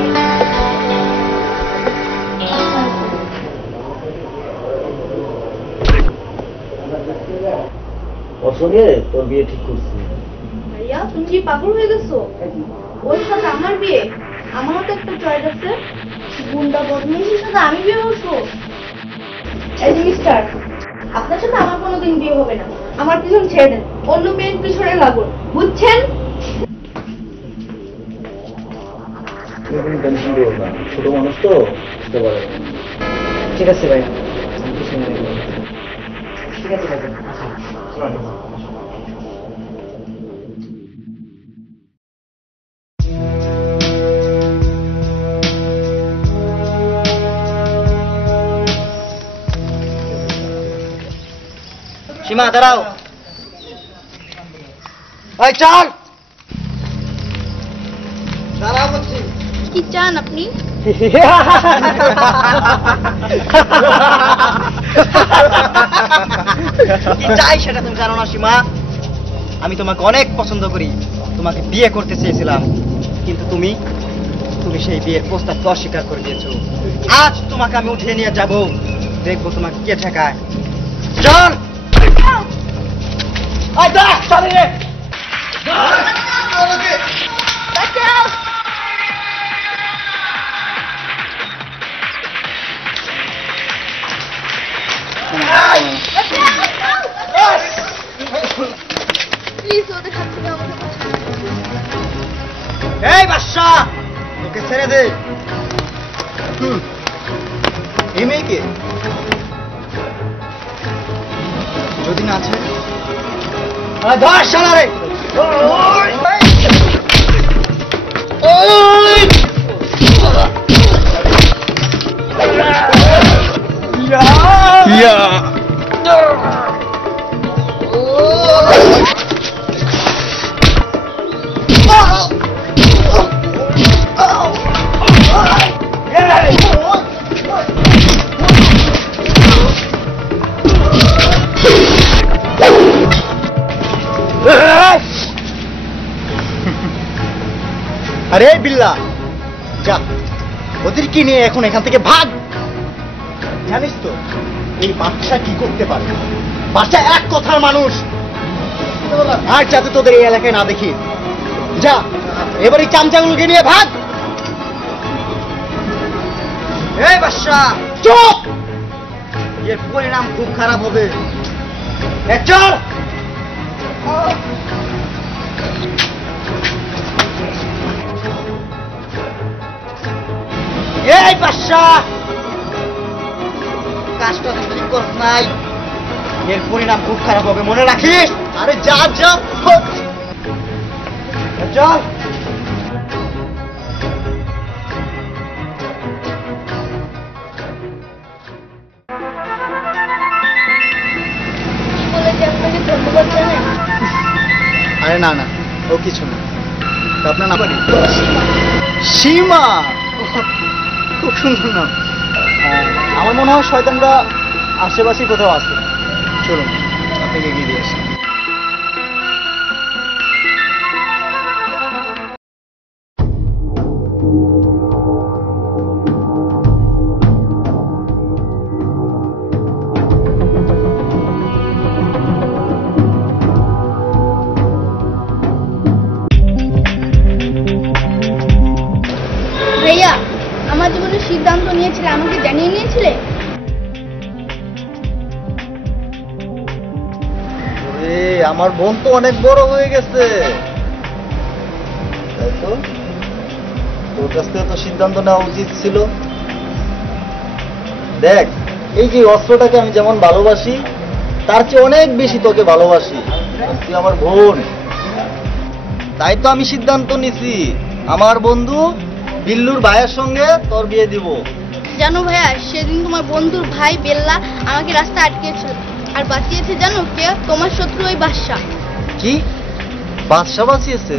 ওর সঙ্গে তোর বিয়ে ঠিক করছি ভাইয়া তুমি কি পাগল হয়ে গেছো ওর সাথে আমার বিয়ে আমারও তো একটা চয়েস আছে গুন্ডা বদমাইশের সাথে আমি বিয়ে বসবো এই যে মিস্টার আপনার সাথে আমার কোনোদিন বিয়ে হবে না আমার পিছন ছেড়ে দেন অন্য মেয়ের পিছনে লাগুন বুঝছেন টেনশন করো না ছোট মানুষ তো বুঝতে পারে ঠিক আছে ভাই ঠিক আছে ভাই সীমা দাঁড়াও এই চল দাঁড়াও বলছি কি চান আপনি কি চাই সেটা তুমি জানো না সীমা আমি তোমাকে অনেক পছন্দ করি তোমাকে বিয়ে করতে চেয়েছিলাম কিন্তু তুমি সেই বিয়ের প্রস্তাবকে অস্বীকার করে দিয়েছো আজ তোমাকে আমি উঠিয়ে নিয়ে যাব দেখবো তোমাকে কে ঠেকায় চল আয় দেখ চল রে প্লিজ ওদের হাত থেকে আমাকে এই বাদশা ওকে ছেড়ে দে এই মেয়েকে যদি না আছে ধর শালা রে আরে বিল্লা যা ওদেরকে নিয়ে এখন এখান থেকে ভাগ জানিস তো এই বাচ্চা কি করতে পারে বাচ্চা এক কথার মানুষ আর যাতে তোদের এই এলাকায় না দেখি যা এবার এই চামচাগুলোকে নিয়ে ভাগ এই বাচ্চা চুপ এর পরিণাম খুব খারাপ হবে চল এই বাদশা কাজটা তুই কর নাই এর পরিণাম খুব খারাপ হবে মনে রাখিস আরে যা যা চল আরে না না ও কিছু না আপনার না পারি সীমা খুব সুন্দর নাম আমার মনে হয় শয়তানরা আশেপাশে কোথাও আছে চলুন আপনাকে এগিয়ে দিয়ে আসি গিয়েছিলে? আমার বোন তো অনেক বড় হয়ে গেছে, তাই তো তোর কাছ থেকে তো সিদ্ধান্ত নেওয়া উচিত ছিল। দেখ, এই যে অস্ত্রটাকে আমি যেমন ভালোবাসি তার চেয়ে অনেক বেশি তোকে ভালোবাসি, তুই আমার বোন। তাই তো আমি সিদ্ধান্ত নিছি আমার বন্ধু বিল্লুর ভাইয়ের সঙ্গে তোর বিয়ে দিব। জানো ভাইয়া, সেদিন তোমার বন্ধুর ভাই বেল্লা আমাকে রাস্তায় আটকেছিল, আর বাঁচিয়েছে জানো কে? তোমার শত্রু ওই বাদশা। কি বাদশা বাঁচিয়েছে?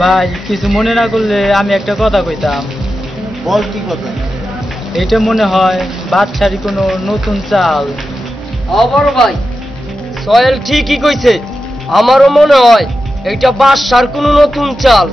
ভাই কিছু মনে না করলে আমি একটা কথা কইতাম। বল, কি কথা? এটা মনে হয় বাদশারই কোনো নতুন চাল। বড় ভাই, সোহেল ঠিকই কইছে, আমারও মনে হয় এটা বাদশার কোনো নতুন চাল।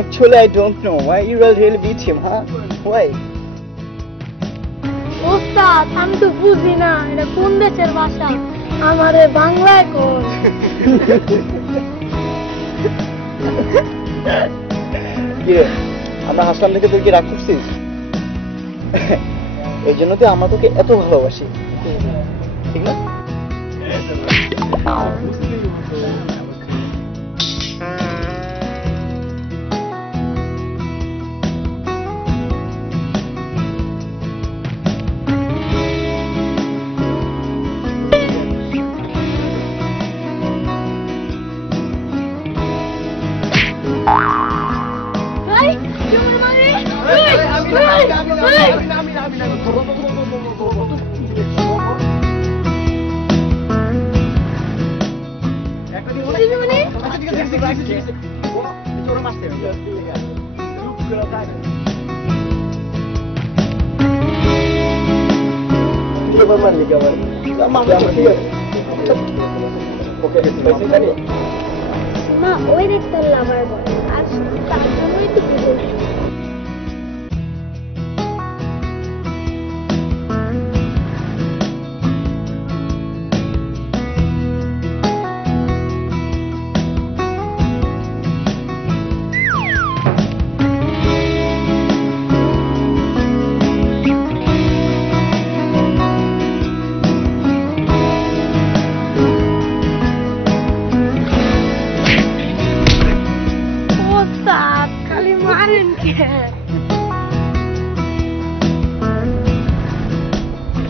Actually, I don't know why you will really beat him, huh? Why? ওস্তাদ, আমি তো বুঝি না এটা কোন দেশের ভাষা, আমারে বাংলায় কোন। কি রে, আমরা হাসলাম দেখে তুই কি রাগ করছিস? এই জন্য তো আমরা তোকে এত ভালোবাসি, ঠিক না? মা ওই দেখতে লাভার বয়, আর তার জন্যই তো বুঝি।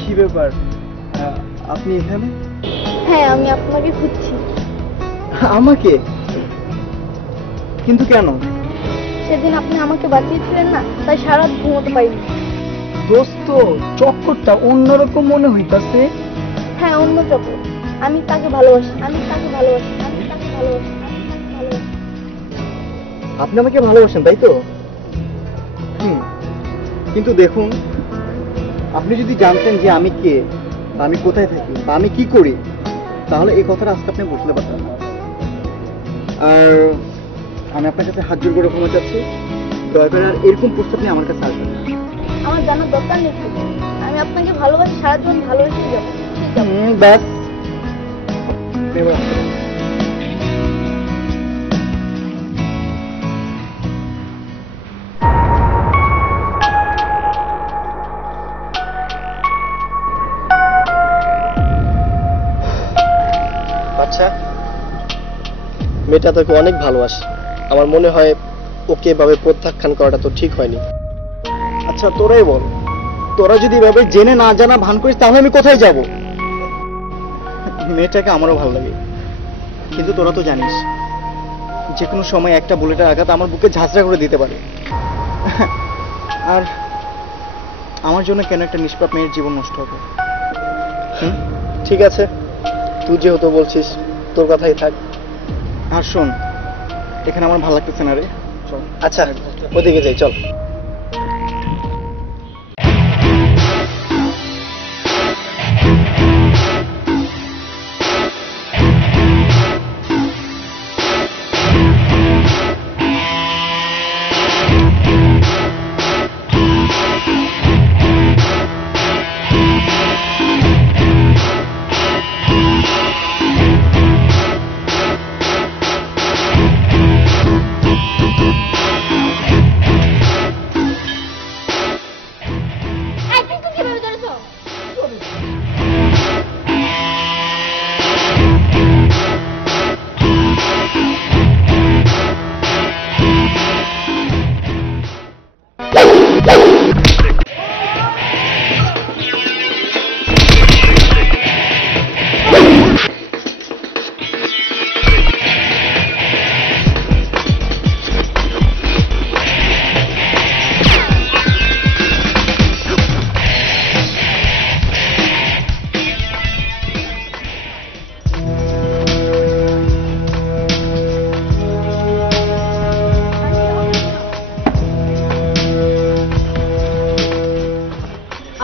কি ব্যাপার, আপনি এখানে? হ্যাঁ, আমি আপনাকে খুঁজছি। আমাকে? কিন্তু কেন? সেদিন আপনি আমাকে বাঁচিয়েছিলেন না, তাই সারা রাত ঘুমোতে পারিনি। দোস্ত, চক্করটা অন্যরকম মনে হইতাছে। হ্যাঁ, অন্য চক্কর। আমি তাকে ভালোবাসি, আমি তাকে ভালোবাসি, আমি তাকে ভালোবাসি, আমি তাকে ভালোবাসি। আপনি আমাকে ভালোবাসেন, তাই তো? কিন্তু দেখুন, আপনি যদি জানতেন যে আমি কে, বা আমি কোথায় থাকি, বা আমি কি করি, তাহলে এই কথাটা আজকে আপনি বুঝতে পারতেন না। আর আমি আপনার কাছে হাত জোর করে ক্ষমা চাচ্ছি, দয়া করে আর এরকম প্রস্তাব নিয়ে আমার কাছে আসবেন না। আমার জানার দরকার নেই, আমি আপনাকে ভালোবাসি, সারা জীবন ভালোবেসে যাবো। ব্যাস। আচ্ছা, মেয়েটা তোকে অনেক ভালোবাসে, আমার মনে হয় ওকে এভাবে প্রত্যাখ্যান করাটা তো ঠিক হয়নি। আচ্ছা তোরাই বল, তোরা যদি এভাবে জেনে না জানা ভান করিস তাহলে আমি কোথায় যাব? মেয়েটাকে আমারও ভালো লাগে, কিন্তু তোরা তো জানিস যে কোনো সময় একটা বুলেটের আঘাত আমার বুকে ঝাঁঝরা করে দিতে পারে। আর আমার জন্য কেন একটা নিষ্পাপ মেয়ের জীবন নষ্ট হবে? ঠিক আছে, তুই যেহেতু বলছিস তোর কথাই থাক। আর শোন, এখানে আমার ভালো লাগতেছে না রে, চল। আচ্ছা ওদিকে যাই, চল।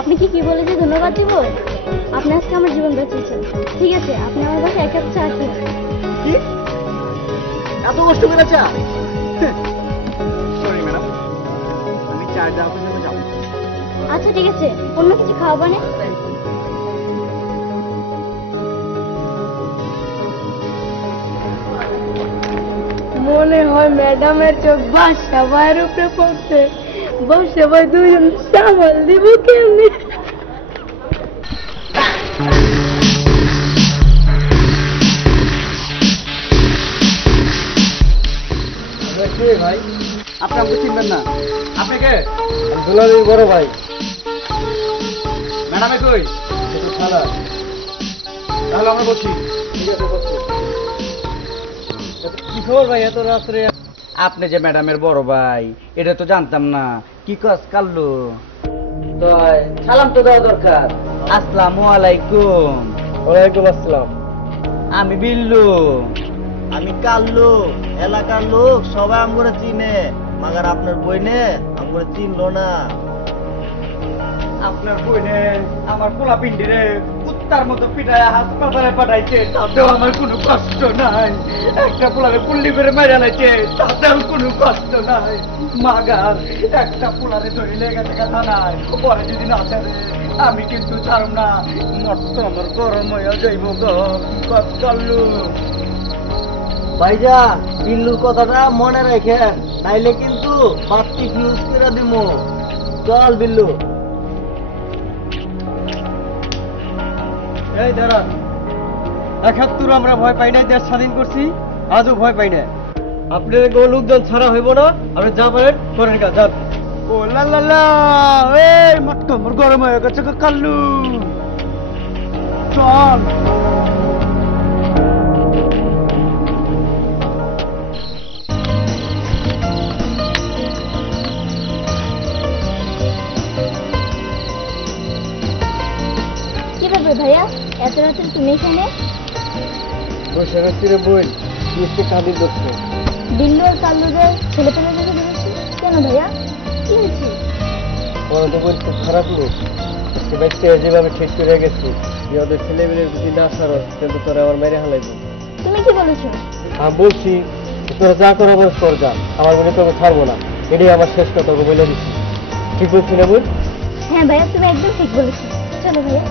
আপনি কি বলে যে ধন্যবাদ দিব? আপনি আজকে আমার জীবন বাঁচিয়েছেন। ঠিক আছে, আপনি আমার বাসায় এক কাপ চা খেয়ে কি এত কষ্ট করে চা? সরি ম্যাডাম, আমি চা দেওয়ার জন্য যাবো। আচ্ছা ঠিক আছে, অন্য কিছু খাওয়াবো না? মনে হয় ম্যাডামের চোখ বাসা ভাইয়ের উপরে পড়ছে। বাসা ভাই দুইজন সামাল দিব কেমনি? ভাই আপনি আমাকে চিনবেন না? আপনি কে? দুলালের বড় ভাই। ম্যাডামে কই? থানা। তাহলে আমরা বলছি। ঠিক আছে, বসো। কি খবর ভাই এত রাত্রে? আপনি যে ম্যাডামের বড় ভাই, এটা তো জানতাম না। কি কাজ কাল্লু? তো সালাম তো দেওয়া দরকার। আসসালামু আলাইকুম। ওয়ালাইকুম আসসালাম। আমি বিল্লু। আমি কাল্লু। এলাকার লোক সবাই আমগরে চিনে, মাগার আপনার বইনে আমগরে চিনলো না। আপনার বইনে আমার পোলা পিন্ডিরে কুত্তার মতো পিটায় হাসপাতালে পাঠাইছে, তাতেও আমার কোনো কষ্ট নাই। একটা পোলারে পুল্লি করে মেরে লাইছে, তাতেও কোনো কষ্ট নাই। মাগার একটা পোলারে ধরিলে গেছে কথা নাই, পরে যদি না ছাড়ে আমি কিন্তু ছাড়ব না। মত আমার গরম হয়ে যাইব গো। কাল্লু ভাইজা, বিল্লুর কথাটা মনে রাখেন, নাইলে কিন্তু বাতি ফিউজ করে দিব। চল বিল্লু। এই দাঁড়ান, ৭১ আমরা ভয় পাই নাই, দেশ স্বাধীন করছি, আজও ভয় পাই না। আপনার কোনো লোকজন ছাড়া হইব না, আপনি যা পারেন করেন কাজ, যান। ও লা লা লা, এই মত আমার গরম হয়ে গেছে গো কাল্লু। চল। কি ব্যাপার ভাইয়া, এত রাত্রে তুমি এখানে? বসে রাখছি রে বই, মিষ্টি কাঁদি করছে। বিল্লু আর কাল্লুদের ছেলে পেলে দেখে বেরোচ্ছি কেন ভাইয়া? কি হয়েছে? ওরা তো বই খুব খারাপ লোক। সে ব্যক্তি যেভাবে ঠিক করে গেছি, যে ওদের ছেলেমেয়ের যদি না সারো কিন্তু তোরা আমার মেরে হালাইব। তুমি কি বলেছো? আমি বলছি তোরা যা করা বলছ কর, যা, আমার বলে তোকে ছাড়বো না। এটাই আমার শেষ কথা, তোকে বলে দিচ্ছি। ঠিক বলছি না বই? হ্যাঁ ভাইয়া, তুমি একদম ঠিক বলেছো। চলো ভাইয়া।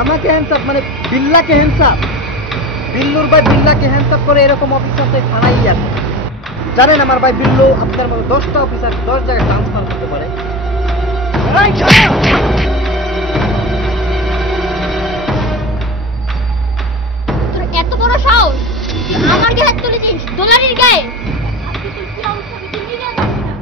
আমাকে হ্যান্ডসাপ মানে বিল্লাকে হ্যান্ডসাপ, বিল্লুর ভাই বিল্লাকে হ্যান্ডসাপ করে এরকম অফিসার তো থানাই আছে। জানেন আমার ভাই বিল্লু আপনার মতো 10টা অফিসার 10 জায়গায় ট্রান্সফার করতে পারে। তোর এত বড় সাহস, তুই আমার গায়ে হাত তুলেছিস, দোলারির গায়ে। আজকে তোর কি অবস্থা হবে তুই নিজে জানিস না।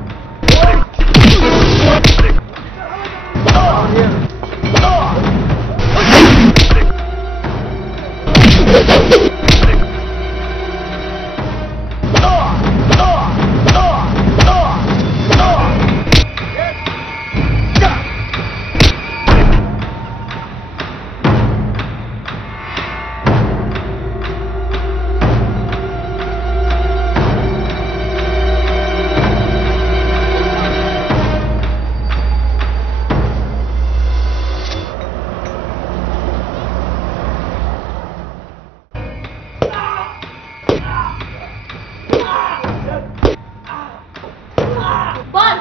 বল,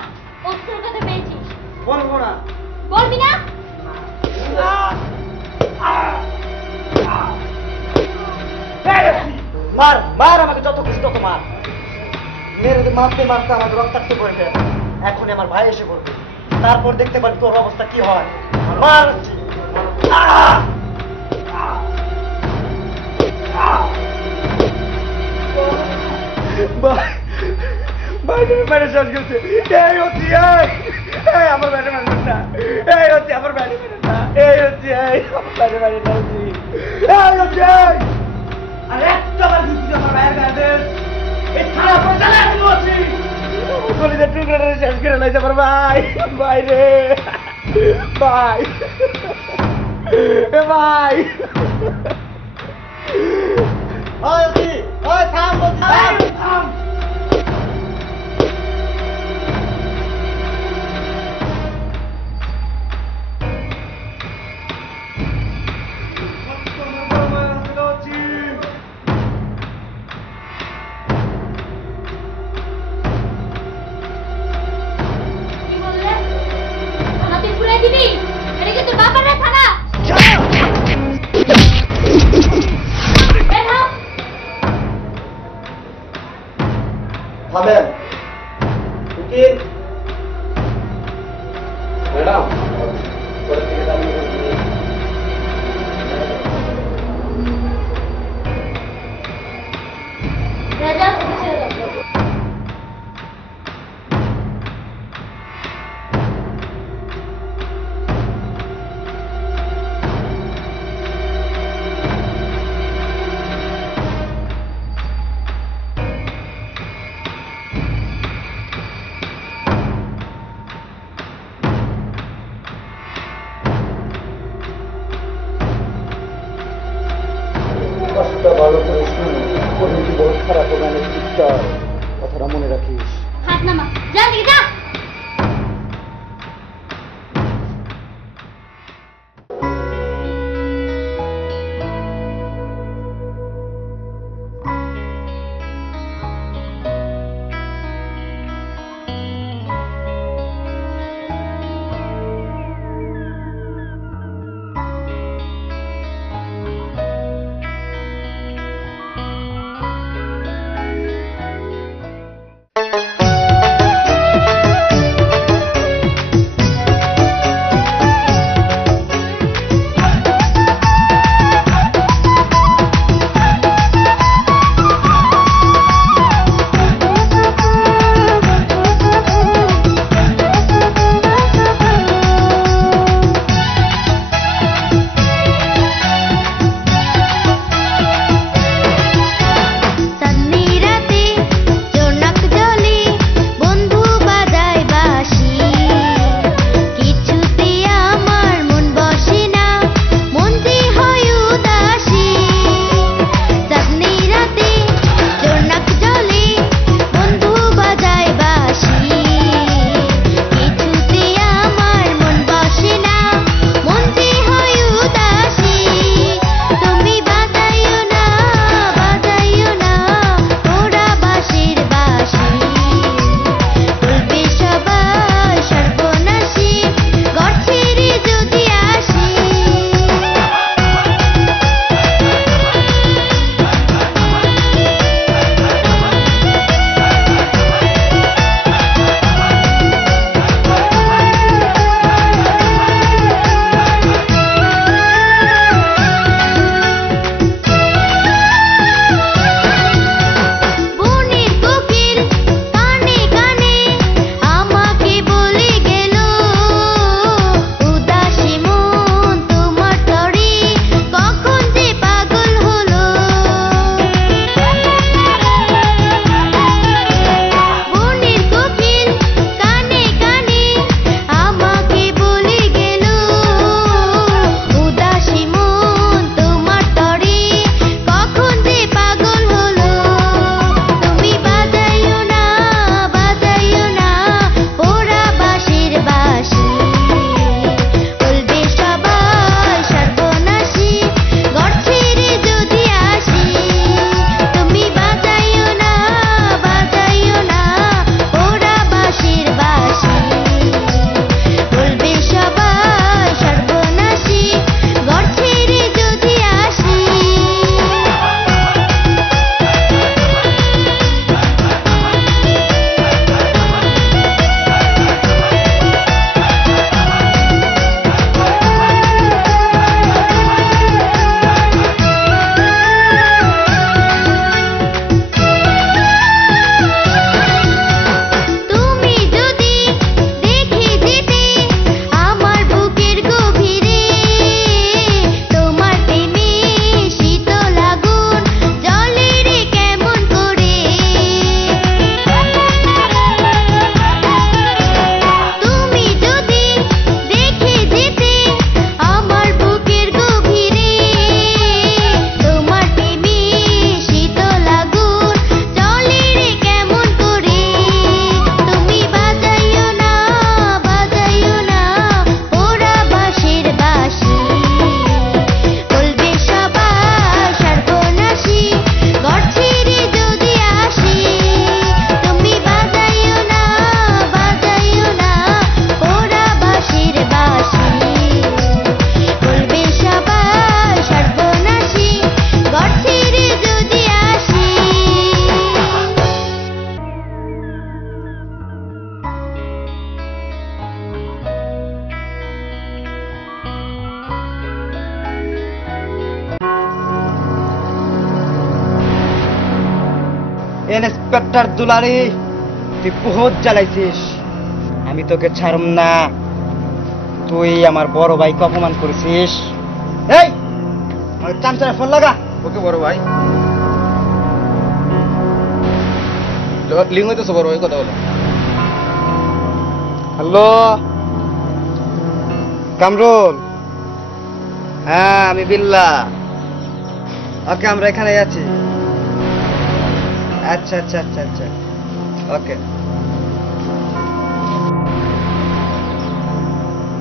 অস্ত্রের কথা পেয়েছিস? বলবো না। বলবি না? মার মার আমাকে যত খুশি তত মার। মেরে মারতে মারতে আমাকে রক্তাক্ত করে ফেল। এখনই আমার ভাই এসে পড়বে, তারপর দেখতে পাবি তোর অবস্থা কি হয়। মার। ভাই তুমি মেরে শেষ করছে। এই হচ্ছে এই আমার বাইরে মারবেন না, এই হচ্ছে আমার বাইরে মেরে না, এই হচ্ছে আমার বাইরে মারে না, এই হচ্ছে আর একটা বার যদি আমার বাইরে গায়ে এই থানা পৌঁছালে আমি বলছি গলিতে টুকরো শেষ করে লাইছে আমার ভাই। ভাই রে ভাই, এ ভাই ওই থাম থাম। কি বললে? থানা তুই খুলে দিবি? এটা কি তোর বাবার না থানা? বের হও। থামেন। উকিল ম্যাডাম পরের দিকে দাঁড়িয়ে বলছি। রাজা ওকে ছেড়ে দাও। কথাটা ভালো করে শুনে পরিণতি বহুত খারাপ হবে, অনেক চিৎকার। কথাটা মনে রাখিস। হাত নামা, যা দিকে যা। ইন্সপেক্টর দুলারি, তুই বহুত জ্বালাইছিস, আমি তোকে ছাড়ব না। তুই আমার বড় ভাইকে অপমান করেছিস। এই আমার চামচারে ফোন লাগা। ওকে বড় ভাই। লিঙ্গ হইতেছে বড় ভাই, কথা বলো। হ্যালো কামরুল, হ্যাঁ আমি বিল্লা। ওকে আমরা এখানে আছি। আচ্ছা আচ্ছা আচ্ছা আচ্ছা ওকে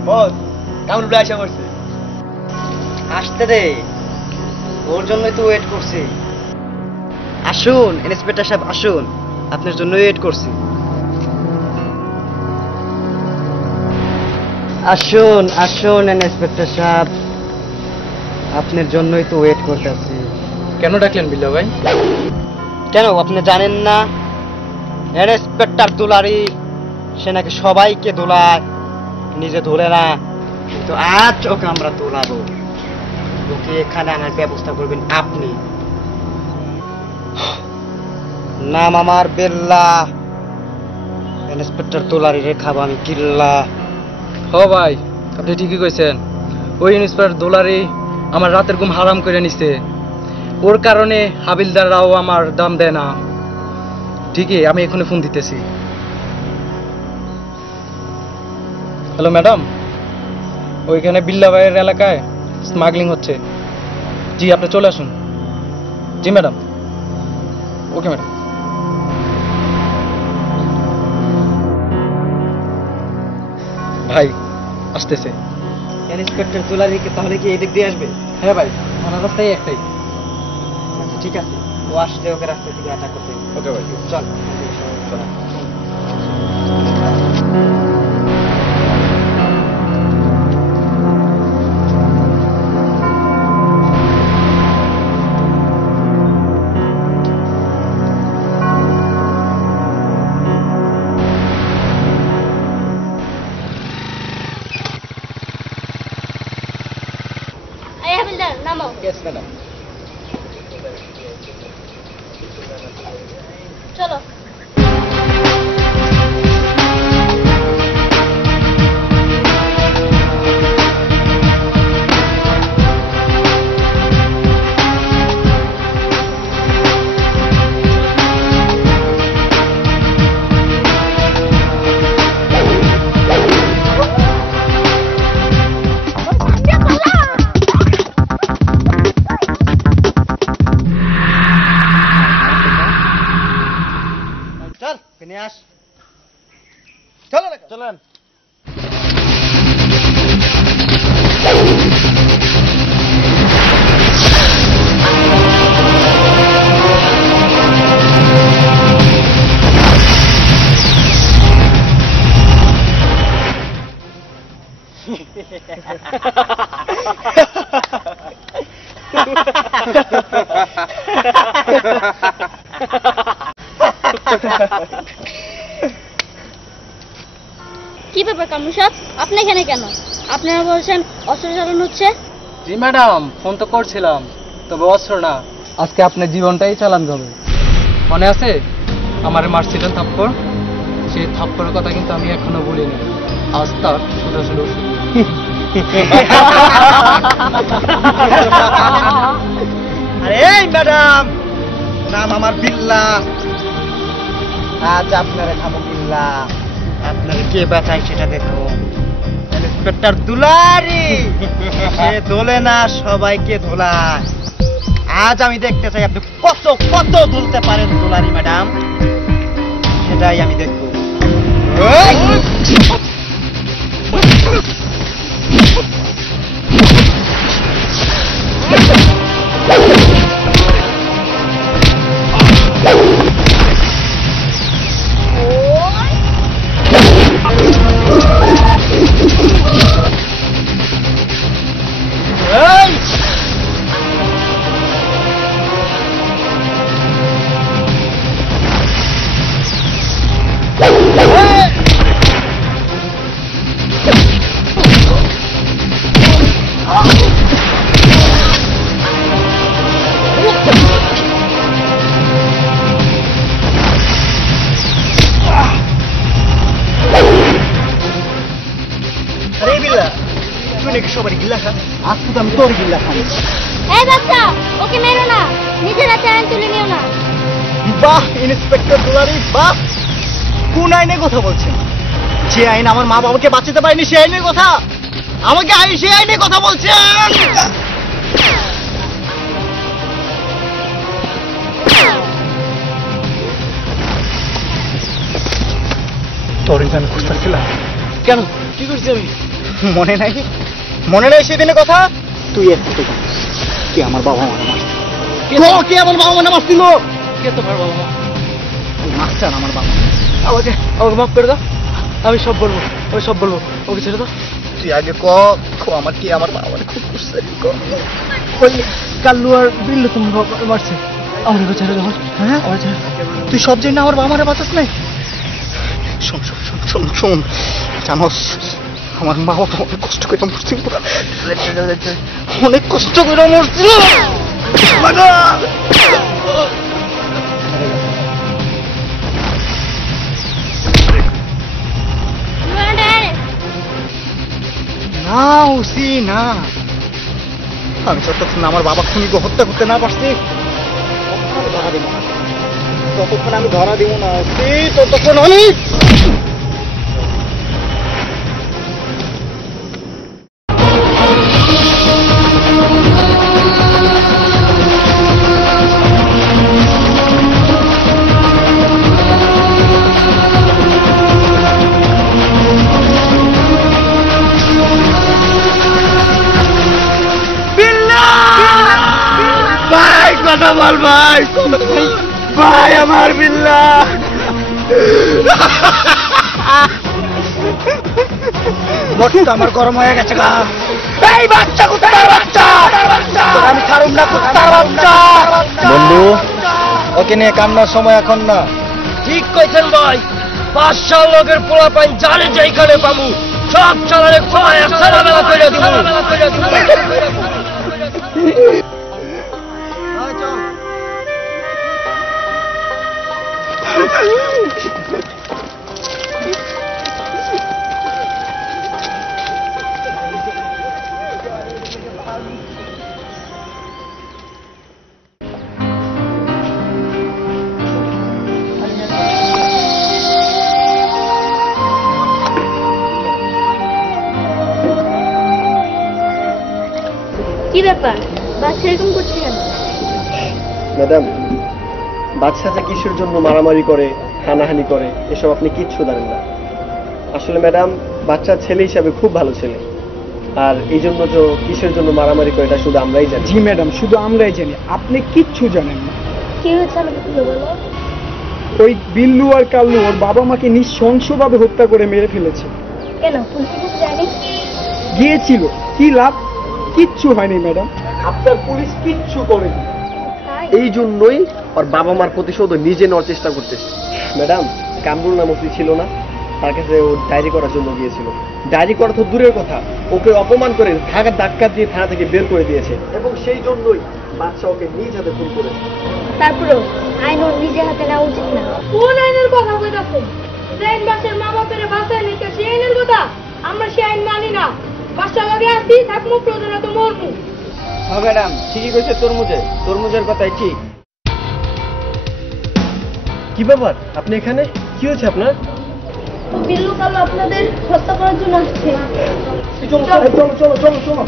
বস। কামরুল আসা পড়ছে, আসতে দে, ওর জন্যই তো ওয়েট করছি। আসুন ইন্সপেক্টর সাহেব, আসুন, আপনার জন্য ওয়েট করছি। আসুন আসুন ইন্সপেক্টর সাহেব, আপনার জন্যই তো ওয়েট করতেছি। কেন ডাকলেন বিল্লা ভাই? কেন আপনি জানেন না ইন্সপেক্টর দুলারি সে নাকি সবাইকে দোলায়, নিজে ধরে না, কিন্তু আজ ওকে আমরা দোলাবো। ওকে এখানে আনার ব্যবস্থা করবেন আপনি। নাম আমার বেল্লা, ইন্সপেক্টর দুলারি রে খাবো আমি কিল্লা। হ ভাই, আপনি ঠিকই কইছেন। ওই ইন্সপেক্টর দুলারি আমার রাতের ঘুম হারাম করে নিছে। ওর কারণে হাবিলদাররাও আমার দাম দেয় না। ঠিকই, আমি এখনই ফোন দিতেছি। হ্যালো ম্যাডাম, ওইখানে বিল্লা ভাইয়ের এলাকায় স্মাগলিং হচ্ছে। জি আপনি চলে আসুন। জি ম্যাডাম। Okay madam. ভাই আসতেছে। ইন্সপেক্টর দুলারিকে তাহলে কি এদিক দিয়ে আসবে? হ্যাঁ ভাই, আমার রাস্তায় একটাই। আচ্ছা ঠিক আছে, ও আসলে ওকে রাস্তা থেকে অ্যাটাক করতে। ওকে ভাই, চল চল। এই হাবিলদার নামো। Yes madam. চলো। চল নিয়ে আস। চলো চলেন। কি ব্যাপার কামরুল সাহেব, আপনি এখানে কেন? আপনারা বলছেন অস্ত্র চালানো হচ্ছে। জি ম্যাডাম, ফোন তো করছিলাম, তবে অস্ত্র না, আজকে আপনার জীবনটাই চালান যাবে। মনে আছে আমারে মারছিলেন থাপ্পড়? সেই থাপ্পড়ের কথা কিন্তু আমি এখনো ভুলিনি। আজ তার সোজাসুজি ওষুধ। আরে এই ম্যাডাম, নাম আমার বিল্লা। আজ আপনারা খাবো বিল্লা। আপনারা কে বাঁচায় সেটা দেখুন। ইন্সপেক্টর দুলারি সে দোলে না, সবাইকে দোলায়। আজ আমি দেখতে চাই আপনি কত কত দুলতে পারেন দুলারি ম্যাডাম, সেটাই আমি দেখবো। আজকে তো আমি তোর গিল্লা খাই। এই বাচ্চা, ওকে মেরো না, নিজের হাতে আইন তুলে নিও না। বাহ ইন্সপেক্টর দুলারি, বাহ! কোন আইনে কথা বলছেন? যে আইন আমার মা বাবাকে বাঁচাতে পারেনি সেই আইনের কথা আমাকে সেই আইনে কথা বলছেন? তোর আমি খুঁজতেছিলাম। কেন, কি করছি আমি? মনে নাই? মনে নাই সেদিনের কথা? তুই এর থেকে জানিস কে আমার বাবা মারা মারছিল? কে আমার বাবা মারা মারছিল? কে তোমার বাবা মা? ওই মাস্টার আমার বাবা। আমাকে মাফ করে দাও, আমি সব বলবো, ওকে ছেড়ে দাও। তুই আগে আমার কে আমার বাবা খুব করছে। ওই কাল্লু আর বিল্লু তোমার বাবা মারছে, আমাকে ছেড়ে দাও। হ্যাঁ, তুই সব জানি না আমার বাবা মারা বাঁচাস নাই? শোন শোন শোন শোন শোন, জানোস আমার মা বাবা অনেক কষ্ট করে মরছিল, অনেক কষ্ট করে মরছিল। না ওসি না, আমি যতক্ষণ আমার বাবা খুনিকে হত্যা করতে না পারছি ততক্ষণ আমি ধরা দিব না ওসি, ততক্ষণ অনেক। ভাই কথা বল ভাই, ভাই আমার বিল্লা। মনটা আমার গরম হয়ে গেছে গা। এই বাচ্চা কুত্তার বাচ্চা, আমি ছাড়ুম না কুত্তার বাচ্চা। বন্ধু, ওকে নিয়ে কান্নার সময় এখন না। ঠিক কইছেন ভাই, 500 লোকের পোলা পাইন জানে যেখানে পামু সব চালারে কয় সারা বেলা কইরা দিব। কি ব্যাপার, বাচ্চা এরকম করছে কেন? ম্যাডাম, বাচ্চা যে কিসের জন্য মারামারি করে, হানাহানি করে, এসব আপনি কিচ্ছু জানেন না। আসলে ম্যাডাম, বাচ্চা ছেলে হিসাবে খুব ভালো ছেলে, আর এই জন্য যে কিসের জন্য মারামারি করে এটা শুধু আমরাই জানি। জি ম্যাডাম, শুধু আমরাই জানি, আপনি কিচ্ছু জানেন না। কি হয়েছে আমাকে খুলে বলো। ওই বিল্লু আর কাল্লু ওর বাবা মাকে নৃশংসভাবে হত্যা করে মেরে ফেলেছে। কেন, পুলিশের কাছে জানি গিয়েছিল, কি লাভ? কিচ্ছু হয়নি ম্যাডাম, আপনার পুলিশ কিচ্ছু করেনি। এই জন্যই ওর বাবা মার প্রতিশোধ নিজে নেওয়ার চেষ্টা করতেছে। ম্যাডাম, কামরুল নাম ওসি ছিল না, তার কাছে ও ডায়েরি করার জন্য গিয়েছিল। ডায়েরি করা তো দূরের কথা, ওকে অপমান করে ঢাকা ধাক্কা দিয়ে থানা থেকে বের করে দিয়েছে, এবং সেই জন্যই বাচ্চা ওকে নিজ হাতে খুন করেছে। তারপরেও আইন ওর নিজের হাতে নেওয়া উচিত না। কোন আইনের কথা কইতাছেন? ট্রেন বাসের মা বাপের বাসায় নিতে সেই আইনের কথা? আমরা সেই আইন মানি না। বাসা লগে আসি, থাকমু, প্রয়োজনে তো মরমু। হ্যাঁ ম্যাডাম, ঠিকই কইছে তরমুজের কথাই ঠিক। কি ব্যাপার, আপনি এখানে? কি হয়েছে আপনার? বিল্লু কাল্লু আপনাদের হত্যা করার জন্য আসছে। চলো চলো চলো চলো চলো।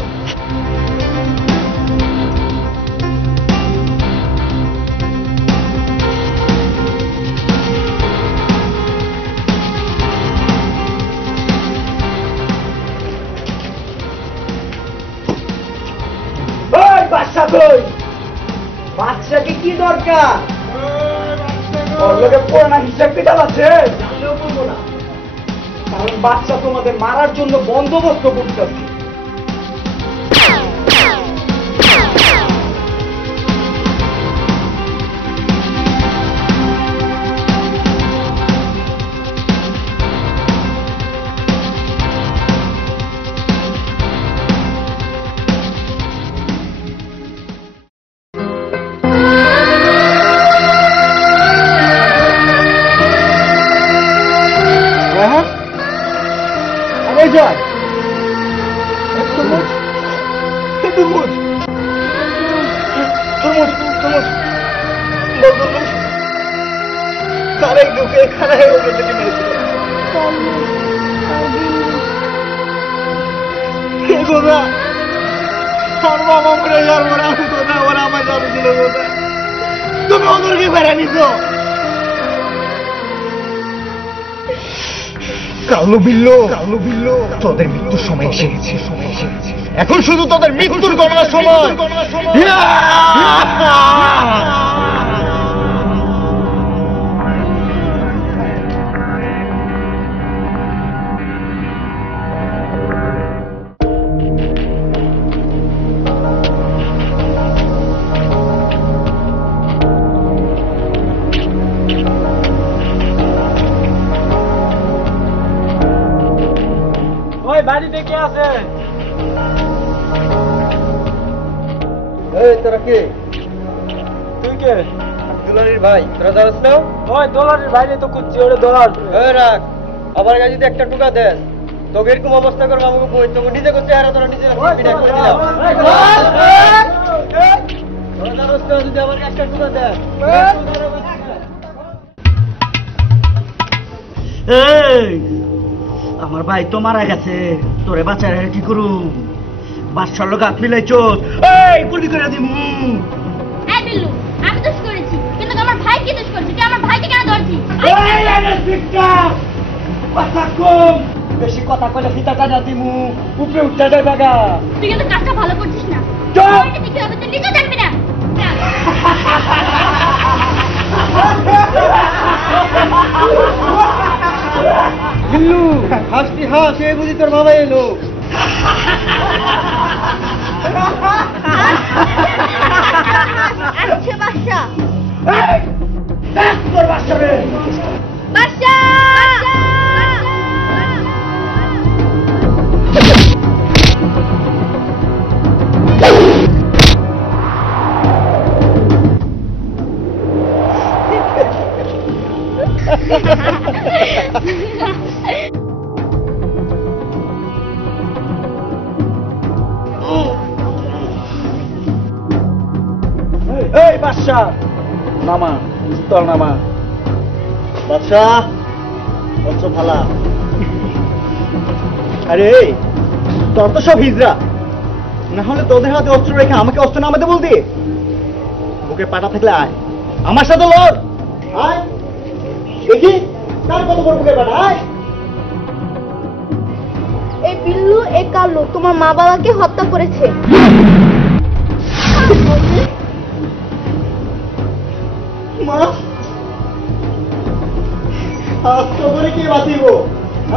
বাচ্চা কই? বাচ্চাকে কি দরকার? ওর লোকে পুরোনা হিসাব কিতাব আছে, জানলেও বলবো না, কারণ বাচ্চা তোমাদের মারার জন্য বন্দোবস্ত করতেছে। তরমুজ তরমুজ তরমুজ বল তরমুজ তার এক দুঃখে খানায় ওকে থেকে মেরেছিল গোদা আমার বাবা মরে যাওয়ার পরে আমি গোদা ওরা আমার জানো ছিল গোদা তুমি ওদেরকে বেড়া নিছ কালো বিল্লো তোদের মৃত্যুর সময় এসে গেছে এখন শুধু তোদের মৃত্যুর গণনার সময় ওই বাড়িতে কে আছে? এই তোরা কে? তুই কে? দুলারির ভাই, তোরা জানিস না? ওই দোলারের বাইরে তো খুঁজছি, ওরে দোলার। এই রাখ, আমার কাছে যদি একটা টুকা দেন তোকে এরকম অবস্থা করবো আমাকে বই তোকে নিজে করছে আর তোরা নিজে বিনা করে দিলাম। তোরা জানিস না যদি আমার একটা টুকা দেন আমার ভাই তো মারা গেছে, তোরে বাঁচার কি করুম? বাদশার লোক হাত মিলাইছ, এই গুলি করে দিমু। এই বিল্লু, আমি দোষ করেছি, কিন্তু আমার ভাই কি দোষ করেছে? তুই আমার ভাইকে কেন ধরছিস? এই আরে বিক্কা, কথা কম, বেশি কথা কইলে ফিতা টানা দিমু, উপরে উঠতে যাই বাগা। তুই কিন্তু কাজটা ভালো করছিস না। চুপ! আমাকে দেখে হবে তুই নিজে জানবি না। বিল্লু হাসতি হাস, এ বুঝি তোর বাবা এলো। আচ্ছা বাদশা, দেখ তোর বাচ্চা রে। বাদশা! এই বাদশা, নামা, তোর নামা। বাদশা অস্ত্র ফালা। আরে তোর তো সব হিজড়া, না হলে তোদের হাতে অস্ত্র রেখে আমাকে অস্ত্র নামাতে বলতি? ওকে পাটা থাকলে আয় আমার সাথে লড়, আয় দেখি কার কত বড় বুকের পাটা, আয়। এই বিল্লু, এই কালু তোমার মা বাবাকে হত্যা করেছে। মা, আজ তো করে কে বাঁচিব?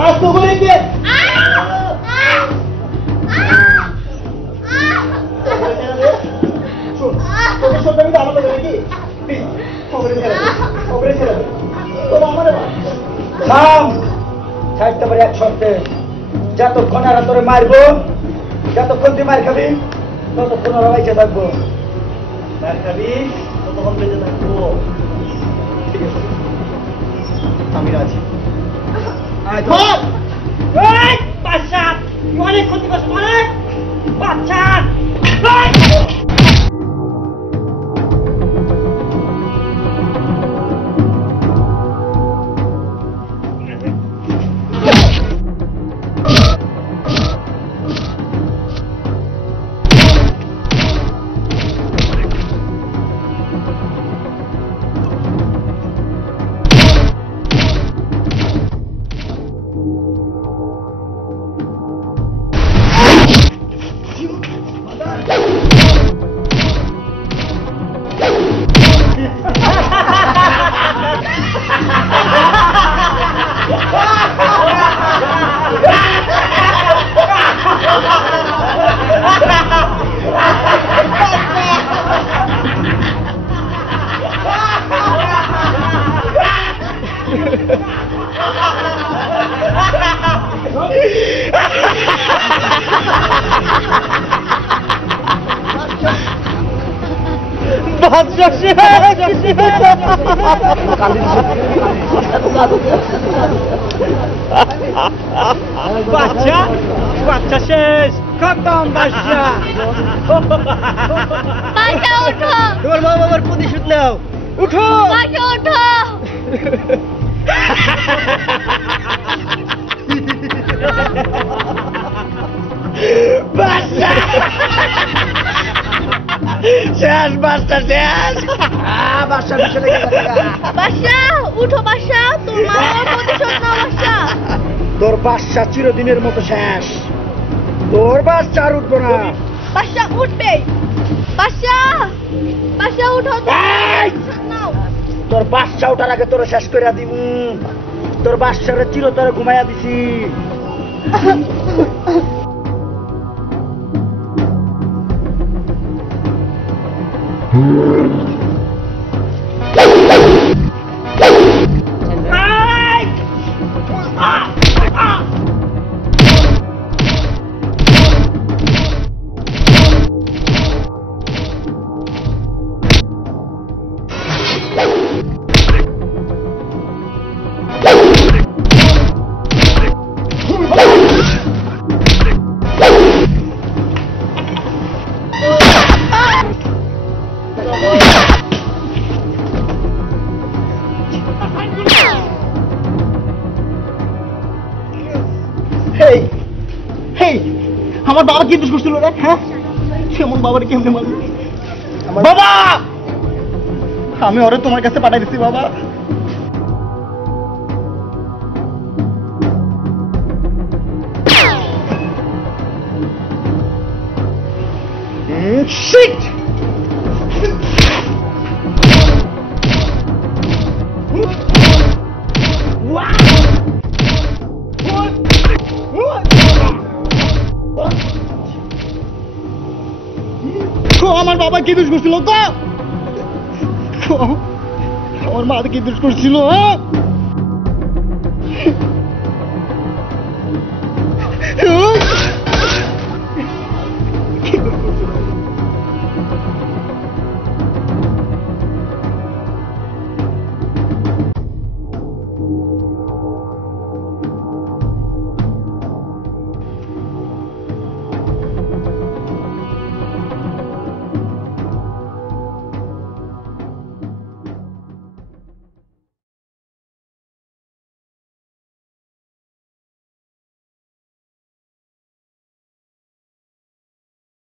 আজ তো করে কে? শোন, তোকে সব আমি আমার নাকি খবরে ছেড়ে দে, খবরে ছেড়ে দে, তোরা আমারে থাম, ছাড়তে পারি এক শর্তে, যতক্ষণ আর তোরে মারবো, যতক্ষণ তুই মার খাবি ততক্ষণ ওরা বাইচে থাকবো। মার খাবি ততক্ষণ বেঁচে থাকবো, ঠিক আছে? আমি রাজি। বাচ্চা অনেক ক্ষতি করছো, অনেক বাচ্চা। বাচ্চা শেষ। খতম বাদশা। বাদশা ওঠো, তোমার মা বাবার প্রতিশোধ নাও, উঠো। বাদশা ওঠো। বাদশা শেষ, বাদশা শেষ। বাদশা পিছনে গেছে। বাদশা উঠো, বাদশা তোর মা বাবার প্রতিশোধ নাও। বাদশা, তোর বাদশা চিরদিনের মতো শেষ, তোর বাদশা আর উঠবো না। বাদশা উঠবে। বাদশা, বাদশা উঠো, নাও। তোর বাদশা ওঠার আগে তোর শেষ করে দিমু। তোর বাদশারে চিরতরে ঘুমাইয়া দিছি। আমার বাবা কি দোষ করছিল রে? হ্যাঁ, সেমন বাবার কেমনে মারলি? বাবা, আমি ওরে তোমার কাছে পাঠাই দিচ্ছি বাবা। Shit! আমার বাবা কি দোষ করছিল? আমার মা কি দোষ করছিল? হ্যাঁ